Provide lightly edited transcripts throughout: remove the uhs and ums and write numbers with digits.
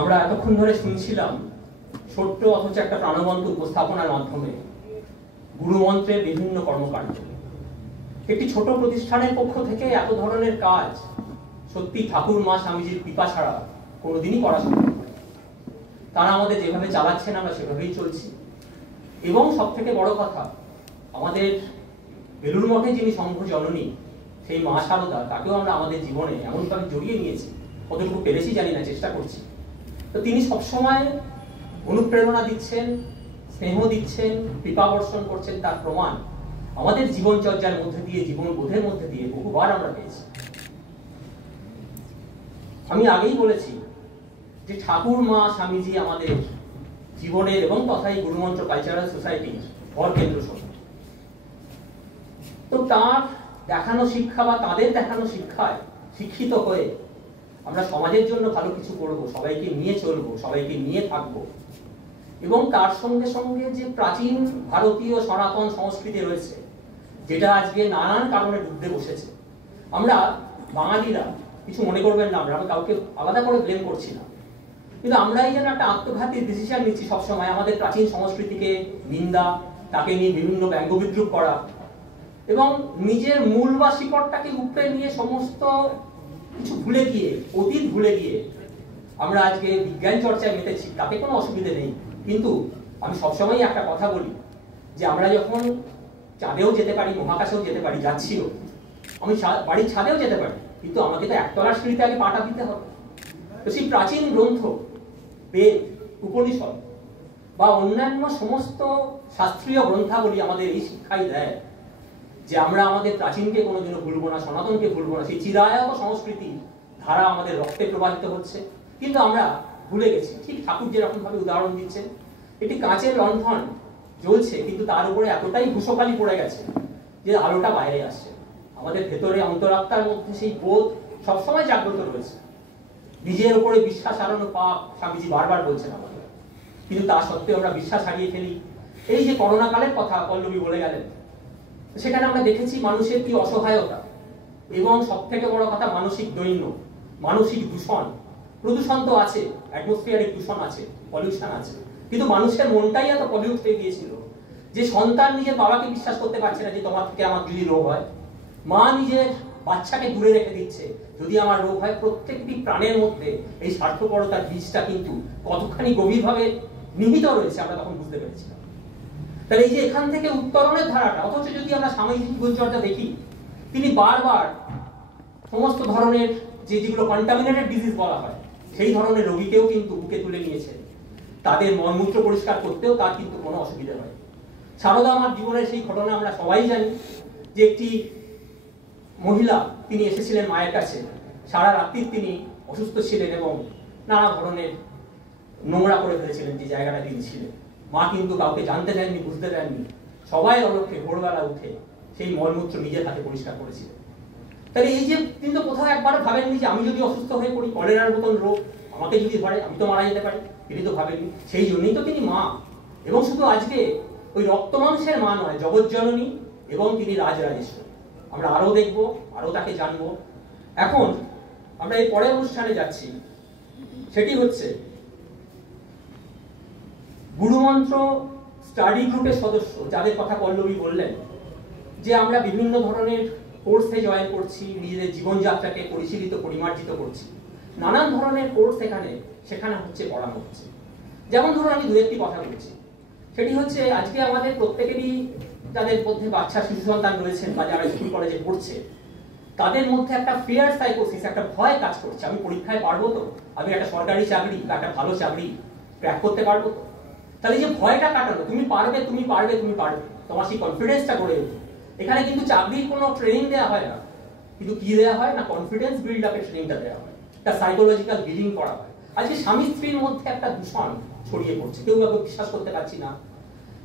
আমরা এতক্ষণ ধরে শুনছিলাম ছোট্ট অথচ একটা প্রাণবন্ত উপস্থাপনার মাধ্যমে গুরুমন্ত্রের বিভিন্ন কর্মকাণ্ড। একটি ছোট প্রতিষ্ঠানের পক্ষ থেকে এত ধরনের কাজ সত্যি ঠাকুর মা স্বামীজির কৃপা ছাড়া কোনোদিনই করা সম্ভব নয়। তারা আমাদের যেভাবে চালাচ্ছেন আমরা সেভাবেই চলছি। এবং সব থেকে বড় কথা, আমাদের বেলুড় মঠে যিনি সংঘ জননী সেই মা শারদা, তাকেও আমরা আমাদের জীবনে এমনভাবে জড়িয়ে নিয়েছি, কতটুকু পেরেছি জানি না, চেষ্টা করছি। তো তিনি সবসময় অনুপ্রেরণা দিচ্ছেন, স্নেহ দিচ্ছেন, কৃপা বর্ষণ করছেন, তার প্রমাণ আমাদের জীবনচর্যার মধ্যে দিয়ে, জীবন বোধের মধ্যে দিয়ে বহুবার আমরা পেয়েছি। আমি আগেই বলেছি যে ঠাকুর মা স্বামীজি আমাদের জীবনের এবং তথাই গুরুমন্ত্র কালচারাল সোসাইটির ভর কেন্দ্র সমূহ। তো তার দেখানো শিক্ষা বা তাদের দেখানো শিক্ষায় শিক্ষিত হয়ে আমরা সমাজের জন্য ভালো কিছু করব, সবাইকে নিয়ে চলবো, সবাইকে নিয়ে থাকবো। এবং তার সঙ্গে সঙ্গে যে প্রাচীন ভারতীয় সনাতন সংস্কৃতি রয়েছে, যেটা আজকে নানান কারণে ডুবতে বসেছে। আমরা বাঙালিরা, কিছু মনে করবেন না, আমরা কাউকে আলাদা করে ব্লেম করছি না, কিন্তু আমরাই যেন একটা আত্মঘাতী ডিসিশন নিচ্ছি সবসময় আমাদের প্রাচীন সংস্কৃতিকে নিন্দা, তাকে নিয়ে বিভিন্ন ব্যঙ্গ বিদ্রুপ করা এবং নিজের মূল বা শিকড়টাকে উপড়ে নিয়ে সমস্ত কিছু ভুলে গিয়ে, অতীত ভুলে গিয়ে আমরা আজকে বিজ্ঞান চর্চায় মেতেছি। তাতে কোনো অসুবিধে নেই, কিন্তু আমি সবসময় একটা কথা বলি যে আমরা যখন চাঁদেও যেতে পারি, মহাকাশেও যেতে পারি, যাচ্ছিও, আমি বাড়ির ছাদেও যেতে পারি, কিন্তু আমাকে তো একতলার সিঁড়িতে আগে পাটা দিতে হবে। তো সেই প্রাচীন গ্রন্থ, বেদ, উপনিষদ বা অন্যান্য সমস্ত শাস্ত্রীয় গ্রন্থাবলী আমাদের এই শিক্ষাই দেয় যে আমরা আমাদের প্রাচীনকে কোনোদিনও ভুলবো না, সনাতনকে ভুলবো না। সেই চিরায়ত সংস্কৃতি ধারা আমাদের রক্তে প্রবাহিত হচ্ছে, কিন্তু আমরা ভুলে গেছি। ঠিক ঠাকুর যেরকম ভাবে উদাহরণ দিচ্ছেন, এটি কাঁচের লণ্ঠন জ্বলছে, কিন্তু তার উপরে এতটাই ধূসকালি পড়ে গেছে যে আলোটা বাইরে আসছে। আমাদের ভেতরে অন্তরাত্মার মধ্যে সেই বোধ সবসময় জাগ্রত রয়েছে। নিজের উপরে বিশ্বাস হারানো পাপ, স্বামীজি বারবার বলছেন আমাদের, কিন্তু তা সত্ত্বেও আমরা বিশ্বাস হারিয়ে ফেলি। এই যে করোনা কালের কথা পল্লবী বলে গেলেন, সেখানে আমরা দেখেছি মানুষের কি অসহায়তা এবং সব থেকে বড় কথা মানসিক দৈন্য, মানসিক দূষণ। প্রদূষণ তো আছে, অ্যাটমসফিয়ারিক দূষণ আছে, পলিউশন আছে, কিন্তু মানুষের মনটাই এত পলিউট হয়ে গিয়েছিল যে সন্তান নিজের বাবাকে বিশ্বাস করতে পারছে না যে তোমার থেকে আমার যদি রোগ হয়। মা নিজের বাচ্চাকে দূরে রেখে দিচ্ছে যদি আমার রোগ হয়। প্রত্যেকটি প্রাণের মধ্যে এই স্বার্থপরতার বীজটা কিন্তু কতখানি গভীরভাবে নিহিত রয়েছে আমরা তখন বুঝতে পেরেছিলাম। তাহলে এই যে এখান থেকে উত্তরণের ধারাটা, অথচ যদি আমরা সামাজিক জীবনচর্যা দেখি, তিনি বারবার সমস্ত ধরনের যেগুলো কন্টামিনেটেড ডিজিজ বলা হয় সেই ধরনের রোগীকেও কিন্তু বুকে তুলে নিয়েছেন। তাদের মলমূত্র পরিষ্কার করতেও তার কিন্তু কোনো অসুবিধা হয়। সারদা আমার জীবনের সেই ঘটনা আমরা সবাই জানি যে একটি মহিলা, তিনি এসেছিলেন মায়ের কাছে, সারা রাত্রি তিনি অসুস্থ ছিলেন এবং নানা ধরনের নোংরা করে ফেলেছিলেন যে জায়গাটা তিনি ছিলেন। মা কিন্তু কাউকে জানতে দেননি, বুঝতে দেননি, সবাই অলক্ষে ভোরবেলা উঠে সেই মলমূত্র নিজের হাতে পরিষ্কার করেছিলেন। তাহলে এই যে তিনি তো কোথাও একবারও ভাবেননি যে আমি যদি অসুস্থ হয়ে পড়ি, কলেরার মতন রোগ আমাকে যদি ধরে আমি তো মারা যেতে পারি, তিনি তো ভাবেননি। সেই জন্যই তো তিনি মা। এবং শুধু আজকে ওই রক্ত মাংসের মা নয়, জগৎজননী এবং তিনি রাজরাজেশ্বরী। আমরা আরো দেখবো, আরো তাকে জানবো। এখন আমরা এই পরের অনুষ্ঠানে যাচ্ছি, সেটি হচ্ছে গুরুমন্ত্র স্টাডি গ্রুপের সদস্য, যাদের কথা পল্লবী বললেন যে আমরা বিভিন্ন ধরনের কোর্সে জয়েন করছি, নিজেদের জীবনযাত্রাকে পরিশীলিত, পরিমার্জিত করছি। নানান ধরনের কোর্স সেখানে হচ্ছে, পড়ানো হচ্ছে। যেমন ধরুন আমি দু একটি কথা বলছি, সেটি হচ্ছে আজকে আমাদের প্রত্যেকেরই, যাদের মধ্যে বাচ্চা শিশু সন্তান রয়েছেন বা যারা স্কুল কলেজে পড়ছে, তাদের মধ্যে একটা ফিয়ার সাইকোসিস, একটা ভয় কাজ করছে। আমি পরীক্ষায় পারবো তো, আমি একটা সরকারি চাকরি বা একটা ভালো চাকরি ক্র্যাক করতে পারবো তো। তাহলে যে ভয়টা কাটানো, তুমি পারবে, তুমি পারবে, তুমি পারবে, তোমার সেই কনফিডেন্সটা গড়ে ওঠে। এখানে কিন্তু চাকরির কোনো ট্রেনিং দেওয়া হয় না, কিন্তু কি দেওয়া হয় না, কনফিডেন্স বিল্ড আপের ট্রেনিংটা দেওয়া হয়, একটা সাইকোলজিক্যাল হিলিং করা হয়। আজকে স্বামী স্ত্রীর মধ্যে একটা দূষণ ছড়িয়ে পড়ছে, কেউ কাউকে বিশ্বাস করতে পারছি না,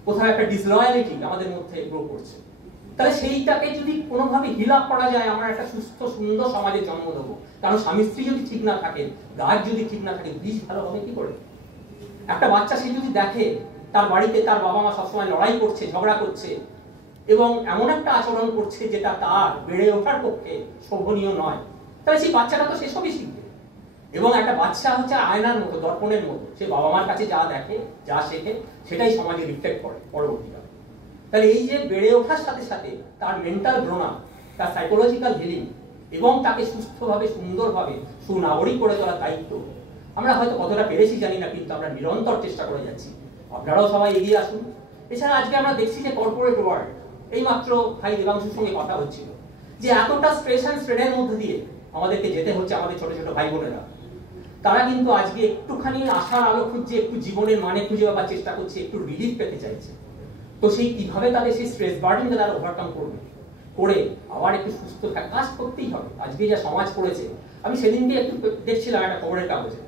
কোথাও একটা ডিসলয়ালিটি আমাদের মধ্যে গ্রো করছে। তাহলে সেইটাকে যদি কোনোভাবে হিল আপ করা যায়, আমরা একটা সুস্থ সুন্দর সমাজের জন্ম দেবো। কারণ স্বামী স্ত্রী যদি ঠিক না থাকে, গাছ যদি ঠিক না থাকে, বীজ ভালো হবে কি করে? একটা বাচ্চা সে যদি দেখে তার বাড়িতে তার বাবা মা সবসময় লড়াই করছে, ঝগড়া করছে এবং এমন একটা আচরণ করছে যেটা তার বেড়ে ওঠার পক্ষে শোভনীয় নয়, তাহলে সেই বাচ্চাটা তো সেসবই শিখবে। এবং একটা বাচ্চা হচ্ছে আয়নার মতো, দর্পণের মতো, সে বাবা মার কাছে যা দেখে যা শেখে সেটাই সমাজে রিফ্লেক্ট করে পরবর্তীকালে। তাহলে এই যে বেড়ে ওঠার সাথে সাথে তার মেন্টাল গ্রোন আপ, তার সাইকোলজিক্যাল হিলিং এবং তাকে সুস্থভাবে সুন্দরভাবে সুনাগরিক করে তোলার দায়িত্ব আমরা হয়তো কতটা পেরেছি জানি না, কিন্তু আমরা নিরন্তর চেষ্টা করে যাচ্ছি। আপনারাও সবাই এগিয়ে আসুন। এছাড়া আজকে আমরা দেখছি যে কর্পোরেট ওয়ার্ল্ড, এই মাত্র ভাই দেবাংশুর সঙ্গে কথা হচ্ছিল যে এতটা স্ট্রেস অ্যান্ড স্ট্রেনের মধ্যে দিয়ে আমাদেরকে যেতে হচ্ছে, আমাদের ছোট ছোট ভাই বোনেরা তারা কিন্তু আজকে একটুখানি আশার আলো খুঁজছে, একটু জীবনের মানে খুঁজে পাওয়ার চেষ্টা করছে, একটু রিলিফ পেতে চাইছে। তো সেই কিভাবে তাদের সেই স্ট্রেস বার্ডেনকে তারা ওভারকাম করবে, করে আবার একটু সুস্থ কাজ করতেই হবে। আজকে যা সমাজ পড়েছে, আমি সেদিনকে একটু দেখছিলাম একটা খবরের কাগজে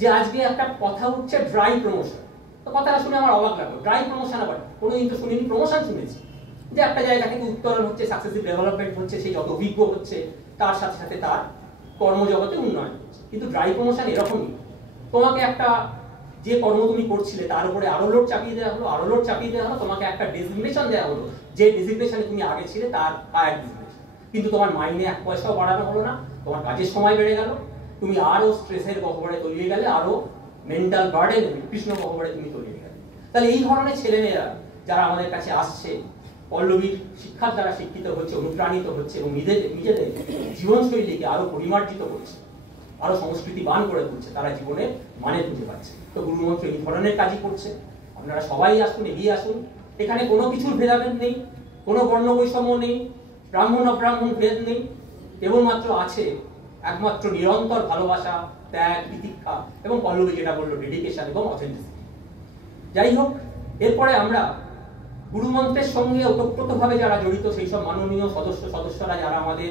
যে আজকে একটা কথা উঠছে ড্রাই প্রমোশন। তো কথাটা শুনে আমার অবাক লাগলো, ড্রাই প্রমোশন আবার কোনোদিন তো শুনিনি, প্রমোশন শুনেছি যে একটা জায়গা থেকে উত্তরণ হচ্ছে, সাকসেসিভ ডেভেলপমেন্ট হচ্ছে, সেই যত অভিজ্ঞ হচ্ছে তার সাথে সাথে তার কর্মজগতে উন্নয়ন হচ্ছে। কিন্তু ড্রাই প্রমোশন এরকমই, তোমাকে একটা যে কর্ম তুমি করছিলে তার উপরে আরো লোড চাপিয়ে দেওয়া হলো, আরো লোড চাপিয়ে দেওয়া হলো, তোমাকে একটা ডেজিগনেশন দেওয়া হলো, যে ডেজিগনেশনে তুমি আগে ছিলে তার হায়ার ডেজিগনেশন, কিন্তু তোমার মাইনে 1 পয়সাও বাড়ানো হলো না, তোমার কাজের সময় বেড়ে গেল, তুমি আরো স্ট্রেসের গহ্বরে তলিয়ে গেলে, আরো মেন্টাল বার্ডেন কৃষ্ণ গহ্বরে তুমি তলিয়ে গেলে। তাহলে এই ধরনের ছেলেমেয়েরা যারা আমাদের কাছে আসছে, পল্লবীর শিক্ষার দ্বারা শিক্ষিত হচ্ছে, অনুপ্রাণিত হচ্ছে এবং নিজেদের জীবনশৈলীকে আরো পরিমার্জিত করছে, আরো সংস্কৃতিবান করে তুলছে, তারা জীবনে মানে খুঁজে পাচ্ছে। তো গুরুমন্ত্র এই ধরনের কাজই করছে। আপনারা সবাই আসুন, এগিয়ে আসুন। এখানে কোনো কিছুর ভেদাভেদ নেই, কোনো বর্ণ বৈষম্য নেই, ব্রাহ্মণ অব্রাহ্মণ ভেদ নেই, কেবলমাত্র আছে একমাত্র নিরন্তর ভালোবাসা, ত্যাগ, তিতিক্ষা এবং পল্লবী যেটা বললো ডেডিকেশন এবং অথেন্টিসিটি। যাই হোক, এরপরে আমরা গুরুমন্ত্রের সঙ্গে ওতপ্রোতভাবে যারা জড়িত সেই সব মাননীয় সদস্যরা যারা আমাদের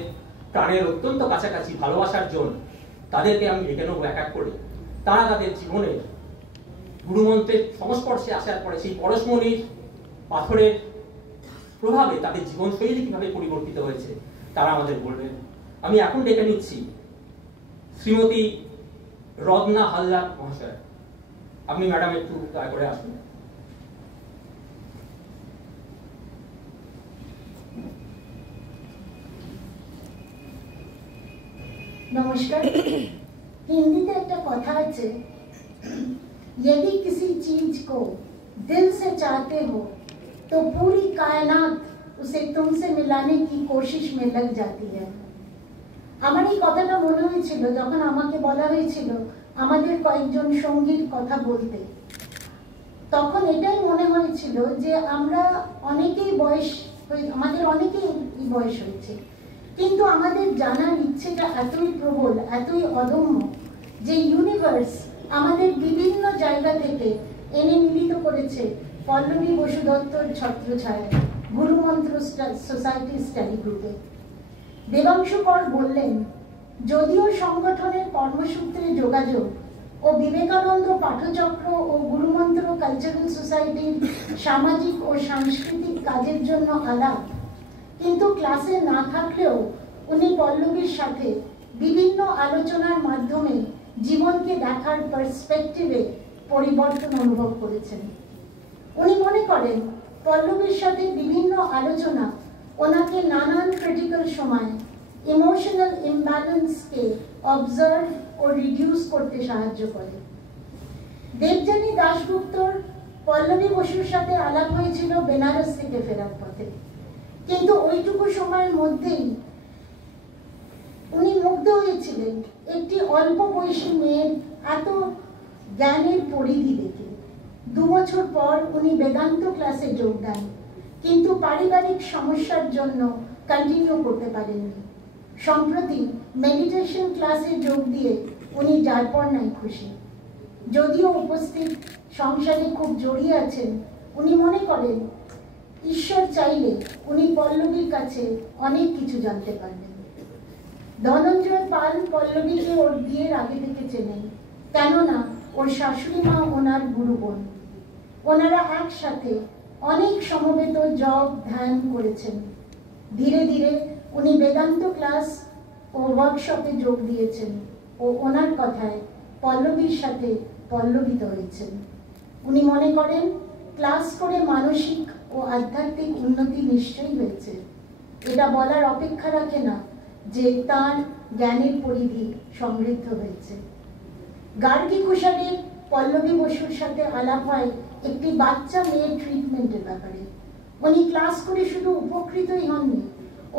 প্রাণের অত্যন্ত কাছাকাছি, ভালোবাসার জন্য, তাদেরকে আমি ডেকে নেবো এক এক করে। তারা তাদের জীবনে গুরুমন্ত্রের সংস্পর্শে আসার পরে সেই পরশমণির পাথরের প্রভাবে তাদের জীবনশৈলী কিভাবে পরিবর্তিত হয়েছে তারা আমাদের বলবেন। আমি এখন ডেকে নিচ্ছি শ্রীমতী রত্না হালদার মহাশয়। আপনি ম্যাডাম একটু দয়া করে আসুন। नमस्कार। हिंदी में एक कथा है, यदि किसी चीज को दिल से चाहते हो तो पूरी कायनात उसे तुमसे मिलाने की कोशिश में लग जाती है। আমার এই কথাটা মনে হয়েছিল যখন আমাকে বলা হয়েছিল আমাদের কয়েকজন সঙ্গীর কথা বলতে। তখন এটাই মনে হয়েছিল যে আমরা অনেকেই আমাদের অনেকেই বয়স হয়েছে, কিন্তু আমাদের জানার ইচ্ছেটা এতই প্রবল, এতই অদম্য যে ইউনিভার্স আমাদের বিভিন্ন জায়গা থেকে এনে মিলিত করেছে পল্লবী বসু দত্তর ছত্রছায়া গুরুমন্ত্র সোসাইটি স্টাডি গ্রুপে। দেবাংশু কর বললেন, যদিও সংগঠনের কর্মসূত্রে যোগাযোগ ও বিবেকানন্দ পাঠচক্র ও গুরুমন্ত্র কালচারাল সোসাইটির সামাজিক ও সাংস্কৃতিক কাজের জন্য আলাপ, কিন্তু ক্লাসে না থাকলেও উনি পল্লবীর সাথে বিভিন্ন আলোচনার মাধ্যমে জীবনকে দেখার পার্সপেক্টিভে পরিবর্তন অনুভব করেছেন। উনি মনে করেন পল্লবীর সাথে বিভিন্ন আলোচনা ওনাকে নানান ক্রিটিক্যাল সময় ইমোশনাল ইমব্যালেন্সকে অবজার্ভ ও রিডিউস করতে সাহায্য করে। দেবযানী দাশগুপ্তর পল্লবী বসুর সাথে আলাপ হয়েছিল বেনারস থেকে ফেরার পথে, কিন্তু ওইটুকু সময়ের মধ্যেই উনি মুগ্ধ হয়েছিলেন একটি অল্প বয়সী মেয়ের এত জ্ঞানের পরিধি দেখে। 2 বছর পর উনি বেদান্ত ক্লাসে যোগ দেন, কিন্তু পারিবারিক সমস্যার জন্য কন্টিনিউ করতে পারেননি। সম্প্রতি মেডিটেশন ক্লাসে যোগ দিয়ে উনি যার পর নাই খুশি। যদিও উপস্থিত সংসারে খুব জড়িয়ে আছেন, উনি মনে করেন ঈশ্বর চাইলে উনি পল্লবীর কাছে অনেক কিছু জানতে পারবেন। ধনঞ্জয় পাল পল্লবীকে ওর বিয়ের আগে থেকে চেনেন, কেননা ওর শাশুড়ি মা ওনার গুরু বোন। ওনারা একসাথে অনেক সমবেত জপ ধ্যান করেছেন। ধীরে ধীরে উনি বেদান্ত ক্লাস ও ওয়ার্কশপে যোগ দিয়েছেন ও ওনার কথায় পল্লবীর সাথে পল্লবিত হয়েছেন। উনি মনে করেন ক্লাস করে মানসিক ও আধ্যাত্মিক উন্নতি নিশ্চয়ই হয়েছে। এটা বলার অপেক্ষা রাখে না যে তার জ্ঞানের পরিধি সমৃদ্ধ হয়েছে। গার্গী কুশারের পল্লবী বসুর সাথে আলাপ হয় একটি বাচ্চা মেয়ের ট্রিটমেন্টের ব্যাপারে। উনি ক্লাস করে শুধু উপকৃতই হননি,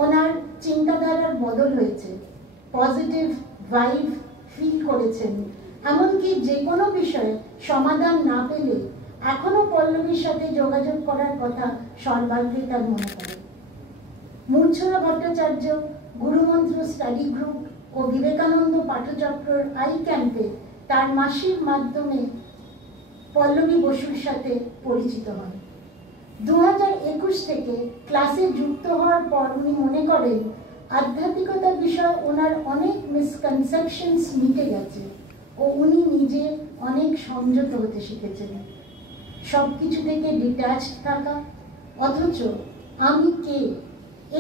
ওনার চিন্তাধারার বদল হয়েছে, পজিটিভ ভাইব ফিল করেছেন। এমনকি যে কোনো বিষয়ে সমাধান না পেলে এখনো পল্লবীর সাথে যোগাযোগ করার কথা সর্বাগ্রে তার মনে পড়ে। মূর্ছনা ভট্টাচার্য গুরুমন্ত্র স্টাডি গ্রুপ ও বিবেকানন্দ পাঠচক্রের আই ক্যাম্পে তার মাসির মাধ্যমে পল্লবী বসুর সাথে পরিচিত হন। 2021 থেকে ক্লাসে যুক্ত হওয়ার পর উনি মনে করেন আধ্যাত্মিকতার বিষয়ে ওনার অনেক মিসকনসেপশনস মিটে গেছে ও উনি নিজে অনেক সংযত হতে শিখেছেন। সবকিছু থেকে ডিট্যাচড থাকা, অথচ আমি কে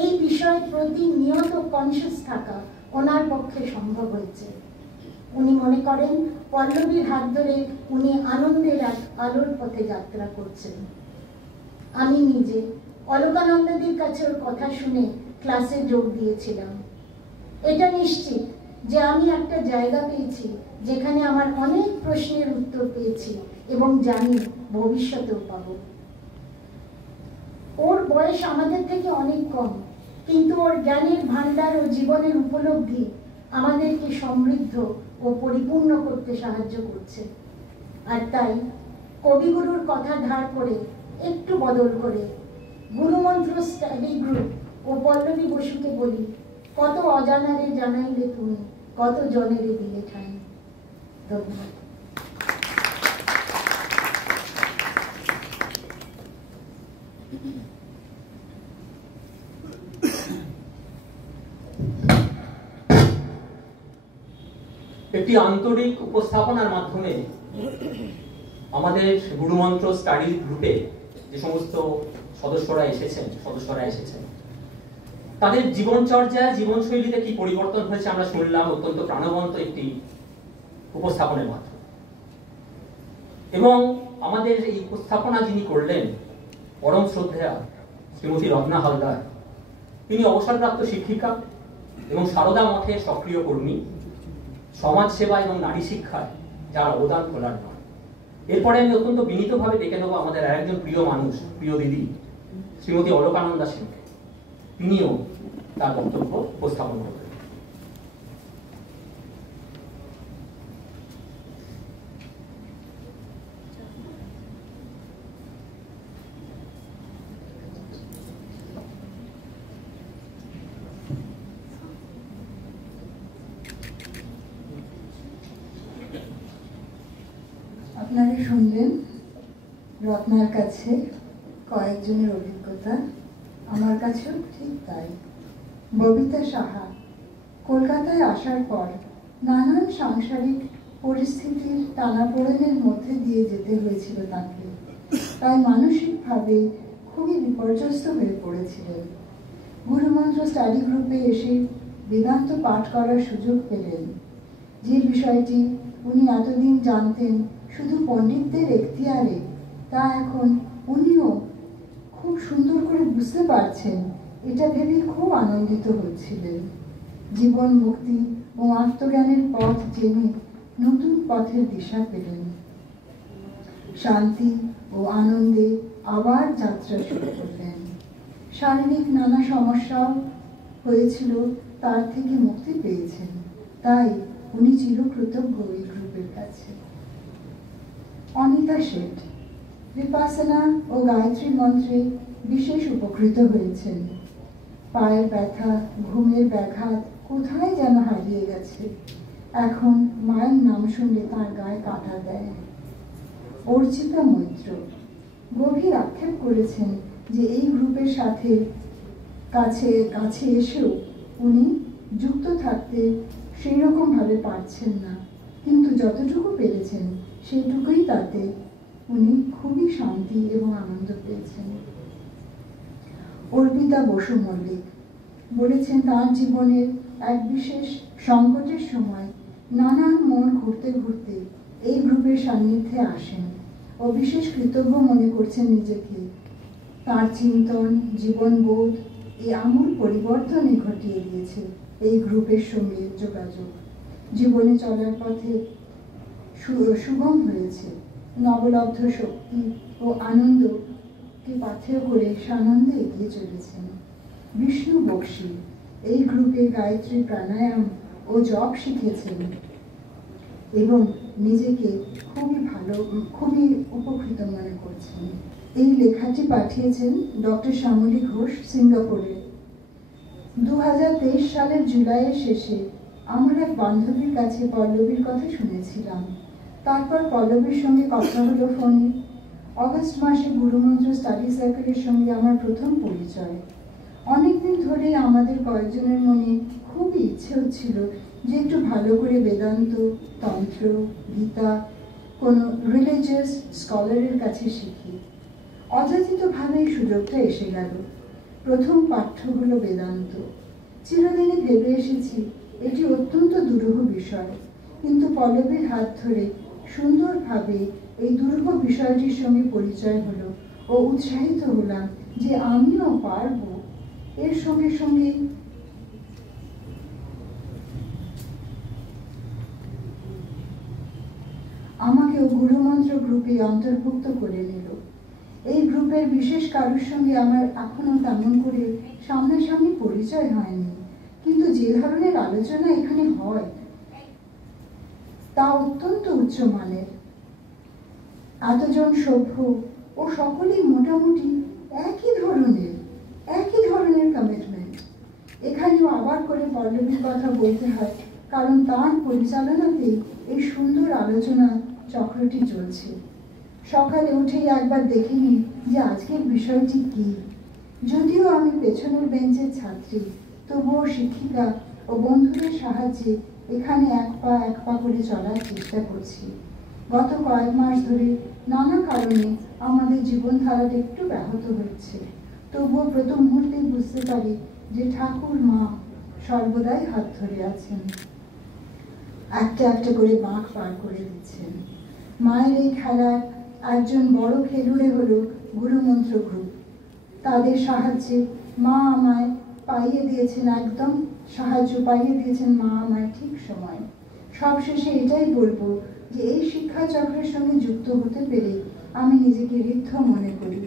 এই বিষয়ে প্রতিনিয়ত কনসিয়াস থাকা ওনার পক্ষে সম্ভব হয়েছে। উনি মনে করেন পল্লবীর হাত ধরে উনি আনন্দের এক আলোর পথে যাত্রা করছেন। আমি নিজে অলকানন্দাদির কাছে ওর কথা শুনে ক্লাসে যোগ দিয়েছিলাম। এটা নিশ্চিত যে আমি একটা জায়গা পেয়েছি যেখানে আমার অনেক প্রশ্নের উত্তর পেয়েছি এবং জানি ভবিষ্যতেও পাব। ওর বয়স আমাদের থেকে অনেক কম, কিন্তু ওর জ্ঞানের ভান্ডার ও জীবনের উপলব্ধি আমাদেরকে সমৃদ্ধ ও পরিপূর্ণ করতে সাহায্য করছে। আর তাই কবিগুরুর কথা ধার করে একটু বদল করে গুরুমন্ত্র স্টাডি গ্রুপ ও পল্লবী বসুকে বলি, কত অজানারে জানাইলে তুমি, কত জনেরে দিলে ঠাই। ধন্যবাদ। একটি আন্তরিক উপস্থাপনার মাধ্যমে আমাদের গুরুমন্ত্র স্টাডি গ্রুপে যে সমস্ত সদস্যরা এসেছেন তাদের জীবনচর্যা, জীবনশৈলীতে কি পরিবর্তন হয়েছে আমরা শুনলাম অত্যন্ত প্রাণবন্ত একটি উপস্থাপনের মাধ্যমে। এবং আমাদের এই উপস্থাপনা যিনি করলেন পরম শ্রদ্ধেয়া শ্রীমতী রত্না হালদার, তিনি অবসরপ্রাপ্ত শিক্ষিকা এবং সারদা মঠের সক্রিয় কর্মী, সমাজ সেবা এবং নারী শিক্ষায় যার অবদান খোলার নয়। এরপরে আমি অত্যন্ত বিনীতভাবে ডেকে নেব আমাদের আরেকজন প্রিয় মানুষ, প্রিয় দিদি শ্রীমতী অলকানন্দা সিং, তিনিও তার বক্তব্য উপস্থাপন করবেন। আপনারা শুনলেন রত্নার কাছে কয়েকজনের অভিজ্ঞতা, আমার কাছেও ঠিক তাই। ববিতা সাহা কলকাতায় আসার পর নানান সাংসারিক পরিস্থিতির টানাপোড়েনের মধ্যে দিয়ে যেতে হয়েছিল তাকে, তাই মানসিকভাবে খুবই বিপর্যস্ত হয়ে পড়েছিলেন। গুরুমন্ত্র স্টাডি গ্রুপে এসে বেদান্ত পাঠ করার সুযোগ পেলেন। যে বিষয়টি উনি এতদিন জানতেন শুধু পণ্ডিতদের এখতিয়ারে, তা এখন উনিও খুব সুন্দর করে বুঝতে পারছেন। এটা ভেবে খুব আনন্দিত হচ্ছিলেন। জীবন মুক্তি ও আত্মজ্ঞানের পথ জেনে নতুন পথের দিশা পেলেন। শান্তি ও আনন্দে আবার যাত্রা শুরু করলেন। শারীরিক নানা সমস্যাও হয়েছিল, তার থেকে মুক্তি পেয়েছেন। তাই উনি চিরকৃতজ্ঞ এই গ্রুপের কাছে। অনিতা শেঠ বিপাসনা ও গায়ত্রী মন্ত্রে বিশেষ উপকৃত হয়েছেন। পায়ের ব্যথা, ঘুমের ব্যাঘাত কোথায় যেন হারিয়ে গেছে। এখন মায়ের নাম শুনলে তার গায়ে কাঁটা দেয়। অর্চিতা মৈত্র গভীর আক্ষেপ করেছেন যে এই গ্রুপের সাথে কাছে এসেও উনি যুক্ত থাকতে সেই রকম ভাবে পারছেন না, কিন্তু যতটুকু পেরেছেন সেইটুকুই তাতে উনি খুবই শান্তি এবং আনন্দ পেয়েছেন। অর্পিতা বসু মল্লিক বলেছেন তার জীবনের এক বিশেষ সংকটের সময় নানান মন ঘুরতে ঘুরতে এই গ্রুপের সান্নিধ্যে আসেন ও বিশেষ কৃতজ্ঞ মনে করছেন নিজেকে। তার চিন্তন, জীবনবোধ এই আমূল পরিবর্তনে ঘটিয়ে দিয়েছে। এই গ্রুপের সঙ্গে যোগাযোগ জীবনে চলার পথে সুগম হয়েছে। নবলব্ধ শক্তি ও আনন্দকে পাথেয় করে সানন্দে এগিয়ে চলেছেন। বিষ্ণু বক্সী এই গ্রুপে গায়ত্রী প্রাণায়াম ও জপ শিখেছেন এবং নিজেকে খুবই উপকৃত মনে করছেন। এই লেখাটি পাঠিয়েছেন ডক্টর শ্যামলী ঘোষ, সিঙ্গাপুরে। 2023 সালের জুলাইয়ের শেষে আমার এক বান্ধবীর কাছে পল্লবীর কথা শুনেছিলাম। তারপর পল্লবীর সঙ্গে কথা হলো ফোনে। অগস্ট মাসে গুরুমন্ত্র স্টাডি সার্কেলের সঙ্গে আমার প্রথম পরিচয়। অনেকদিন ধরে আমাদের কয়েকজনের মনে খুবই ইচ্ছে হচ্ছিল যে একটু ভালো করে বেদান্ত, তন্ত্র, গীতা কোনো রিলিজিয়াস স্কলারের কাছে শিখি। অযাচিতভাবে এই সুযোগটা এসে গেল। প্রথম পাঠ্য হলো বেদান্ত। চিরদিনই ভেবে এসেছি এটি অত্যন্ত দুরূহ বিষয়, কিন্তু পল্লবীর হাত ধরে সুন্দরভাবে এই দুরূহ বিষয়টির সঙ্গে পরিচয় হলো ও উৎসাহিত হলাম যে আমিও পারবো। এর সঙ্গে সঙ্গে আমাকেও গুরুমন্ত্র গ্রুপে অন্তর্ভুক্ত করে নিল। এই গ্রুপের বিশেষ কারোর সঙ্গে আমার এখনো তেমন করে সামনাসামনি পরিচয় হয়নি, কিন্তু যে ধরনের আলোচনা এখানে হয় তা অত্যন্ত উচ্চমানের। এতজন সভ্য ও সকলেই মোটামুটি একই ধরনের কমিটমেন্ট। এখানেও আবার করে পল্লবীর কথা বলতে হয়, কারণ তার পরিচালনাতেই এই সুন্দর আলোচনা চক্রটি চলছে। সকালে উঠেই একবার দেখে নিই যে আজকের বিষয়টি কি। যদিও আমি পেছনের বেঞ্চের ছাত্রী, তবুও শিক্ষিকা ও বন্ধুদের সাহায্যে এখানে এক পা করে চলার চেষ্টা করছি। গত কয়েক মাস ধরে নানা কারণে আমাদের জীবনধারাটা একটু ব্যাহত হচ্ছে, তবুও প্রথম মুহূর্তেই বুঝতে পারি যে ঠাকুর মা সর্বদাই হাত ধরে আছেন, একটা একটা করে বাঁক পার করে দিচ্ছেন। মায়ের এই খেলার একজন বড় খেলুড়ে হলো গুরুমন্ত্র গ্রুপ। তাদের সাহায্যে মা আমায় পাইয়ে দিয়েছেন মা আমায় ঠিক সময়। সবশেষে এটাই বলবো যে এই শিক্ষা চক্রের সঙ্গে যুক্ত হতে পেরে আমি নিজেকে ঋদ্ধ মনে করি।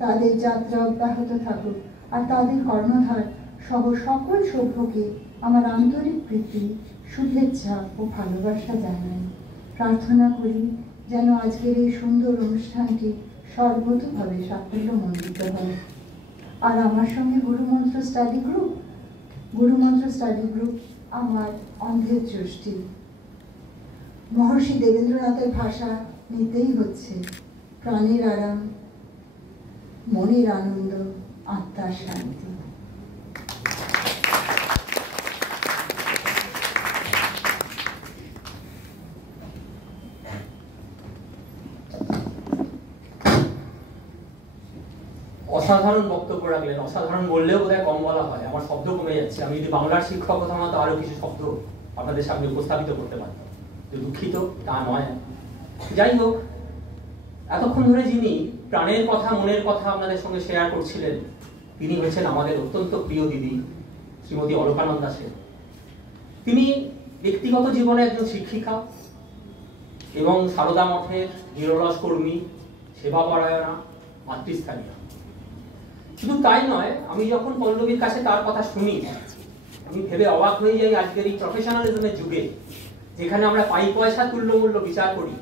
তাদের যাত্রা অব্যাহত থাকুক, আর তাদের কর্ণধার সহ সকল সভ্যকে আমার আন্তরিক প্রীতি, শুভেচ্ছা ও ভালোবাসা জানাই। প্রার্থনা করি যেন আজকের এই সুন্দর অনুষ্ঠানটি সর্বতোভাবে সাফল্যমণ্ডিত হয়। আর আমার সঙ্গে গুরুমন্ত্র স্টাডি গ্রুপ আমার অন্ধের যষ্টি। মহর্ষি দেবেন্দ্রনাথের ভাষা নিতেই হচ্ছে প্রাণের আরাম, মনের আনন্দ, আত্মার শান্তি। অসাধারণ বক্তব্য রাখলেন। অসাধারণ বললেও বোধহয় কম বলা হয়, আমার শব্দ কমে যাচ্ছে। আমি যদি বাংলার শিক্ষক হতাম তো আরো কিছু শব্দ আপনাদের সামনে উপস্থাপিত করতে পারতাম, দুঃখিত তা নয়। যাই হোক, এতক্ষণ ধরে যিনি প্রাণের কথা, মনের কথা আপনাদের সঙ্গে শেয়ার করছিলেন, তিনি হচ্ছেন আমাদের অত্যন্ত প্রিয় দিদি শ্রীমতী অলকানন্দা সেন। তিনি ব্যক্তিগত জীবনে একজন শিক্ষিকা এবং সারদা মঠের নিরলস কর্মী, সেবাপরায়ণা, মাতৃস্থানীয়। শুধু তাই নয়, আমি যখন পল্লবীর কাছে তার কথা শুনি, আমি ভেবে অবাক হয়ে যাই আজকের এই প্রফেশনালিজমের যুগে, যেখানে আমরা পাই পয়সা তুল্যমূল্য বিচার করি,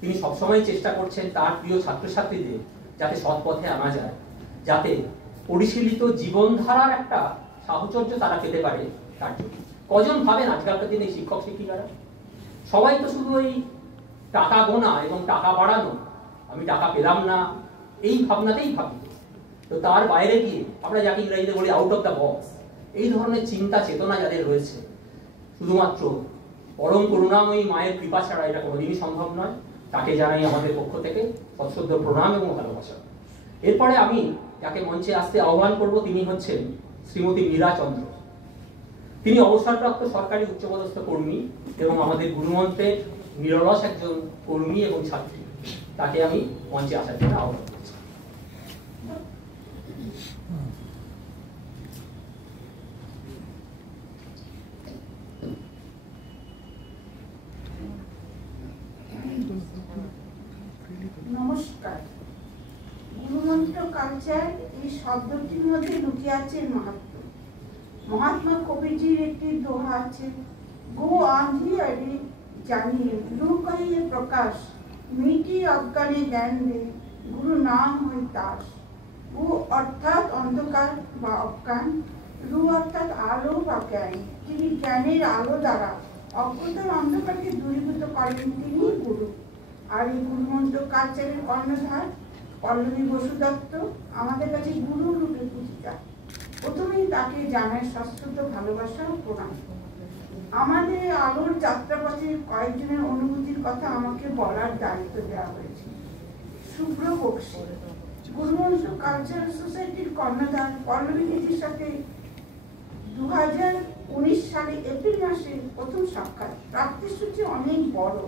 তিনি সবসময় চেষ্টা করছেন তার প্রিয় ছাত্রছাত্রীদের যাতে সৎ পথে আনা যায়, যাতে পরিশীলিত জীবনধারার একটা সাহচর্য তারা পেতে পারে। তার জন্য কজন ভাবেন আজকালকার দিনে শিক্ষক শিক্ষিকারা? সবাই তো শুধু এই টাকা গোনা এবং টাকা বাড়ানো, আমি টাকা পেলাম না, এই ভাবনাতেই ভাবি। তো তার বাইরে গিয়ে আমরা যাকে ইংরেজিতে বলি আউট অফ দ্য বক্স, এই ধরনের চিন্তা চেতনা যাদের রয়েছে, শুধুমাত্র পরম করুণাময়ী মায়ের কৃপা ছাড়া এটা কোনোদিনই সম্ভব নয়। তাকে জানাই আমাদের পক্ষ থেকে সশ্রদ্ধ প্রণাম এবং ভালোবাসা। এরপরে আমি যাকে মঞ্চে আসতে আহ্বান করব, তিনি হচ্ছেন শ্রীমতী মীরা চন্দ্র। তিনি অবসরপ্রাপ্ত সরকারি উচ্চপদস্থ কর্মী এবং আমাদের গুরুমন্ত্রের নিরলস একজন কর্মী এবং ছাত্রী। তাকে আমি মঞ্চে আসার জন্য আহ্বান করছি। কালচার এই শব্দটির মধ্যে লুকিয়ে আছে মাহাত্ম্য। মহাত্মা কবিজির একটি দোহা আছে, গো আঁধি আরে জানিয়ে লু কহিয়ে প্রকাশ, মিটি অজ্ঞানে জ্ঞান দে গুরু নাম হই দাস। গু অর্থাৎ অন্ধকার বা অজ্ঞান, রু অর্থাৎ আলো বা জ্ঞান। তিনি জ্ঞানের আলো দ্বারা অজ্ঞতার অন্ধকারকে দূরীভূত করেন, তিনি গুরু। আর এই গুরুমন্ত্র কালচারের কর্ণধার পল্লবী বসু দত্ত আমাদের কাছে গুরু রূপে পূজিতা। প্রথমেই তাকে জানায় সশ্রদ্ধ ভালোবাসা ও প্রণাম। আমাদের আলোর যাত্রাপথে কয়েকজনের অনুভূতির কথা আমাকে বলার দায়িত্ব দেওয়া হয়েছে। শুভ্র বক্সী, গুরুমন্ত্র কালচারাল সোসাইটির কর্ণধার পল্লবী দিদির সাথে 2019 সালে এপ্রিল মাসে প্রথম সাক্ষাৎ। প্রাপ্তিসূচি অনেক বড়,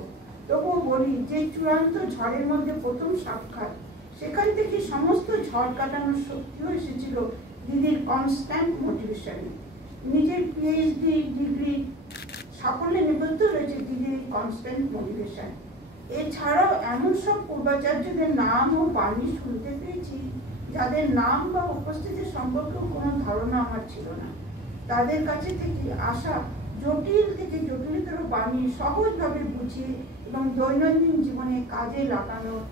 তবুও বলি যে চূড়ান্ত ঝড়ের মধ্যে প্রথম সাক্ষাৎ, সেখান থেকে সমস্ত ঝড় কাটানোর শক্তিও এসেছিল দিদির কনস্ট্যান্ট মোটিভেশনে। নিজের পিএইচডি ডিগ্রি সাফল্যে নিবদ্ধ রয়েছে দিদির কনস্ট্যান্ট মোটিভেশন। এছাড়াও এমন সব পূর্বাচার্যদের নাম ও বাণী শুনতে পেয়েছি যাদের নাম বা উপস্থিতি সম্পর্কে কোনো ধারণা আমার ছিল না। তাদের কাছে থেকে আসা জটিল থেকে জটিলতর বাণী সহজভাবে বুঝিয়ে এবং দৈনন্দিন জীবনে কাজে লাগানোর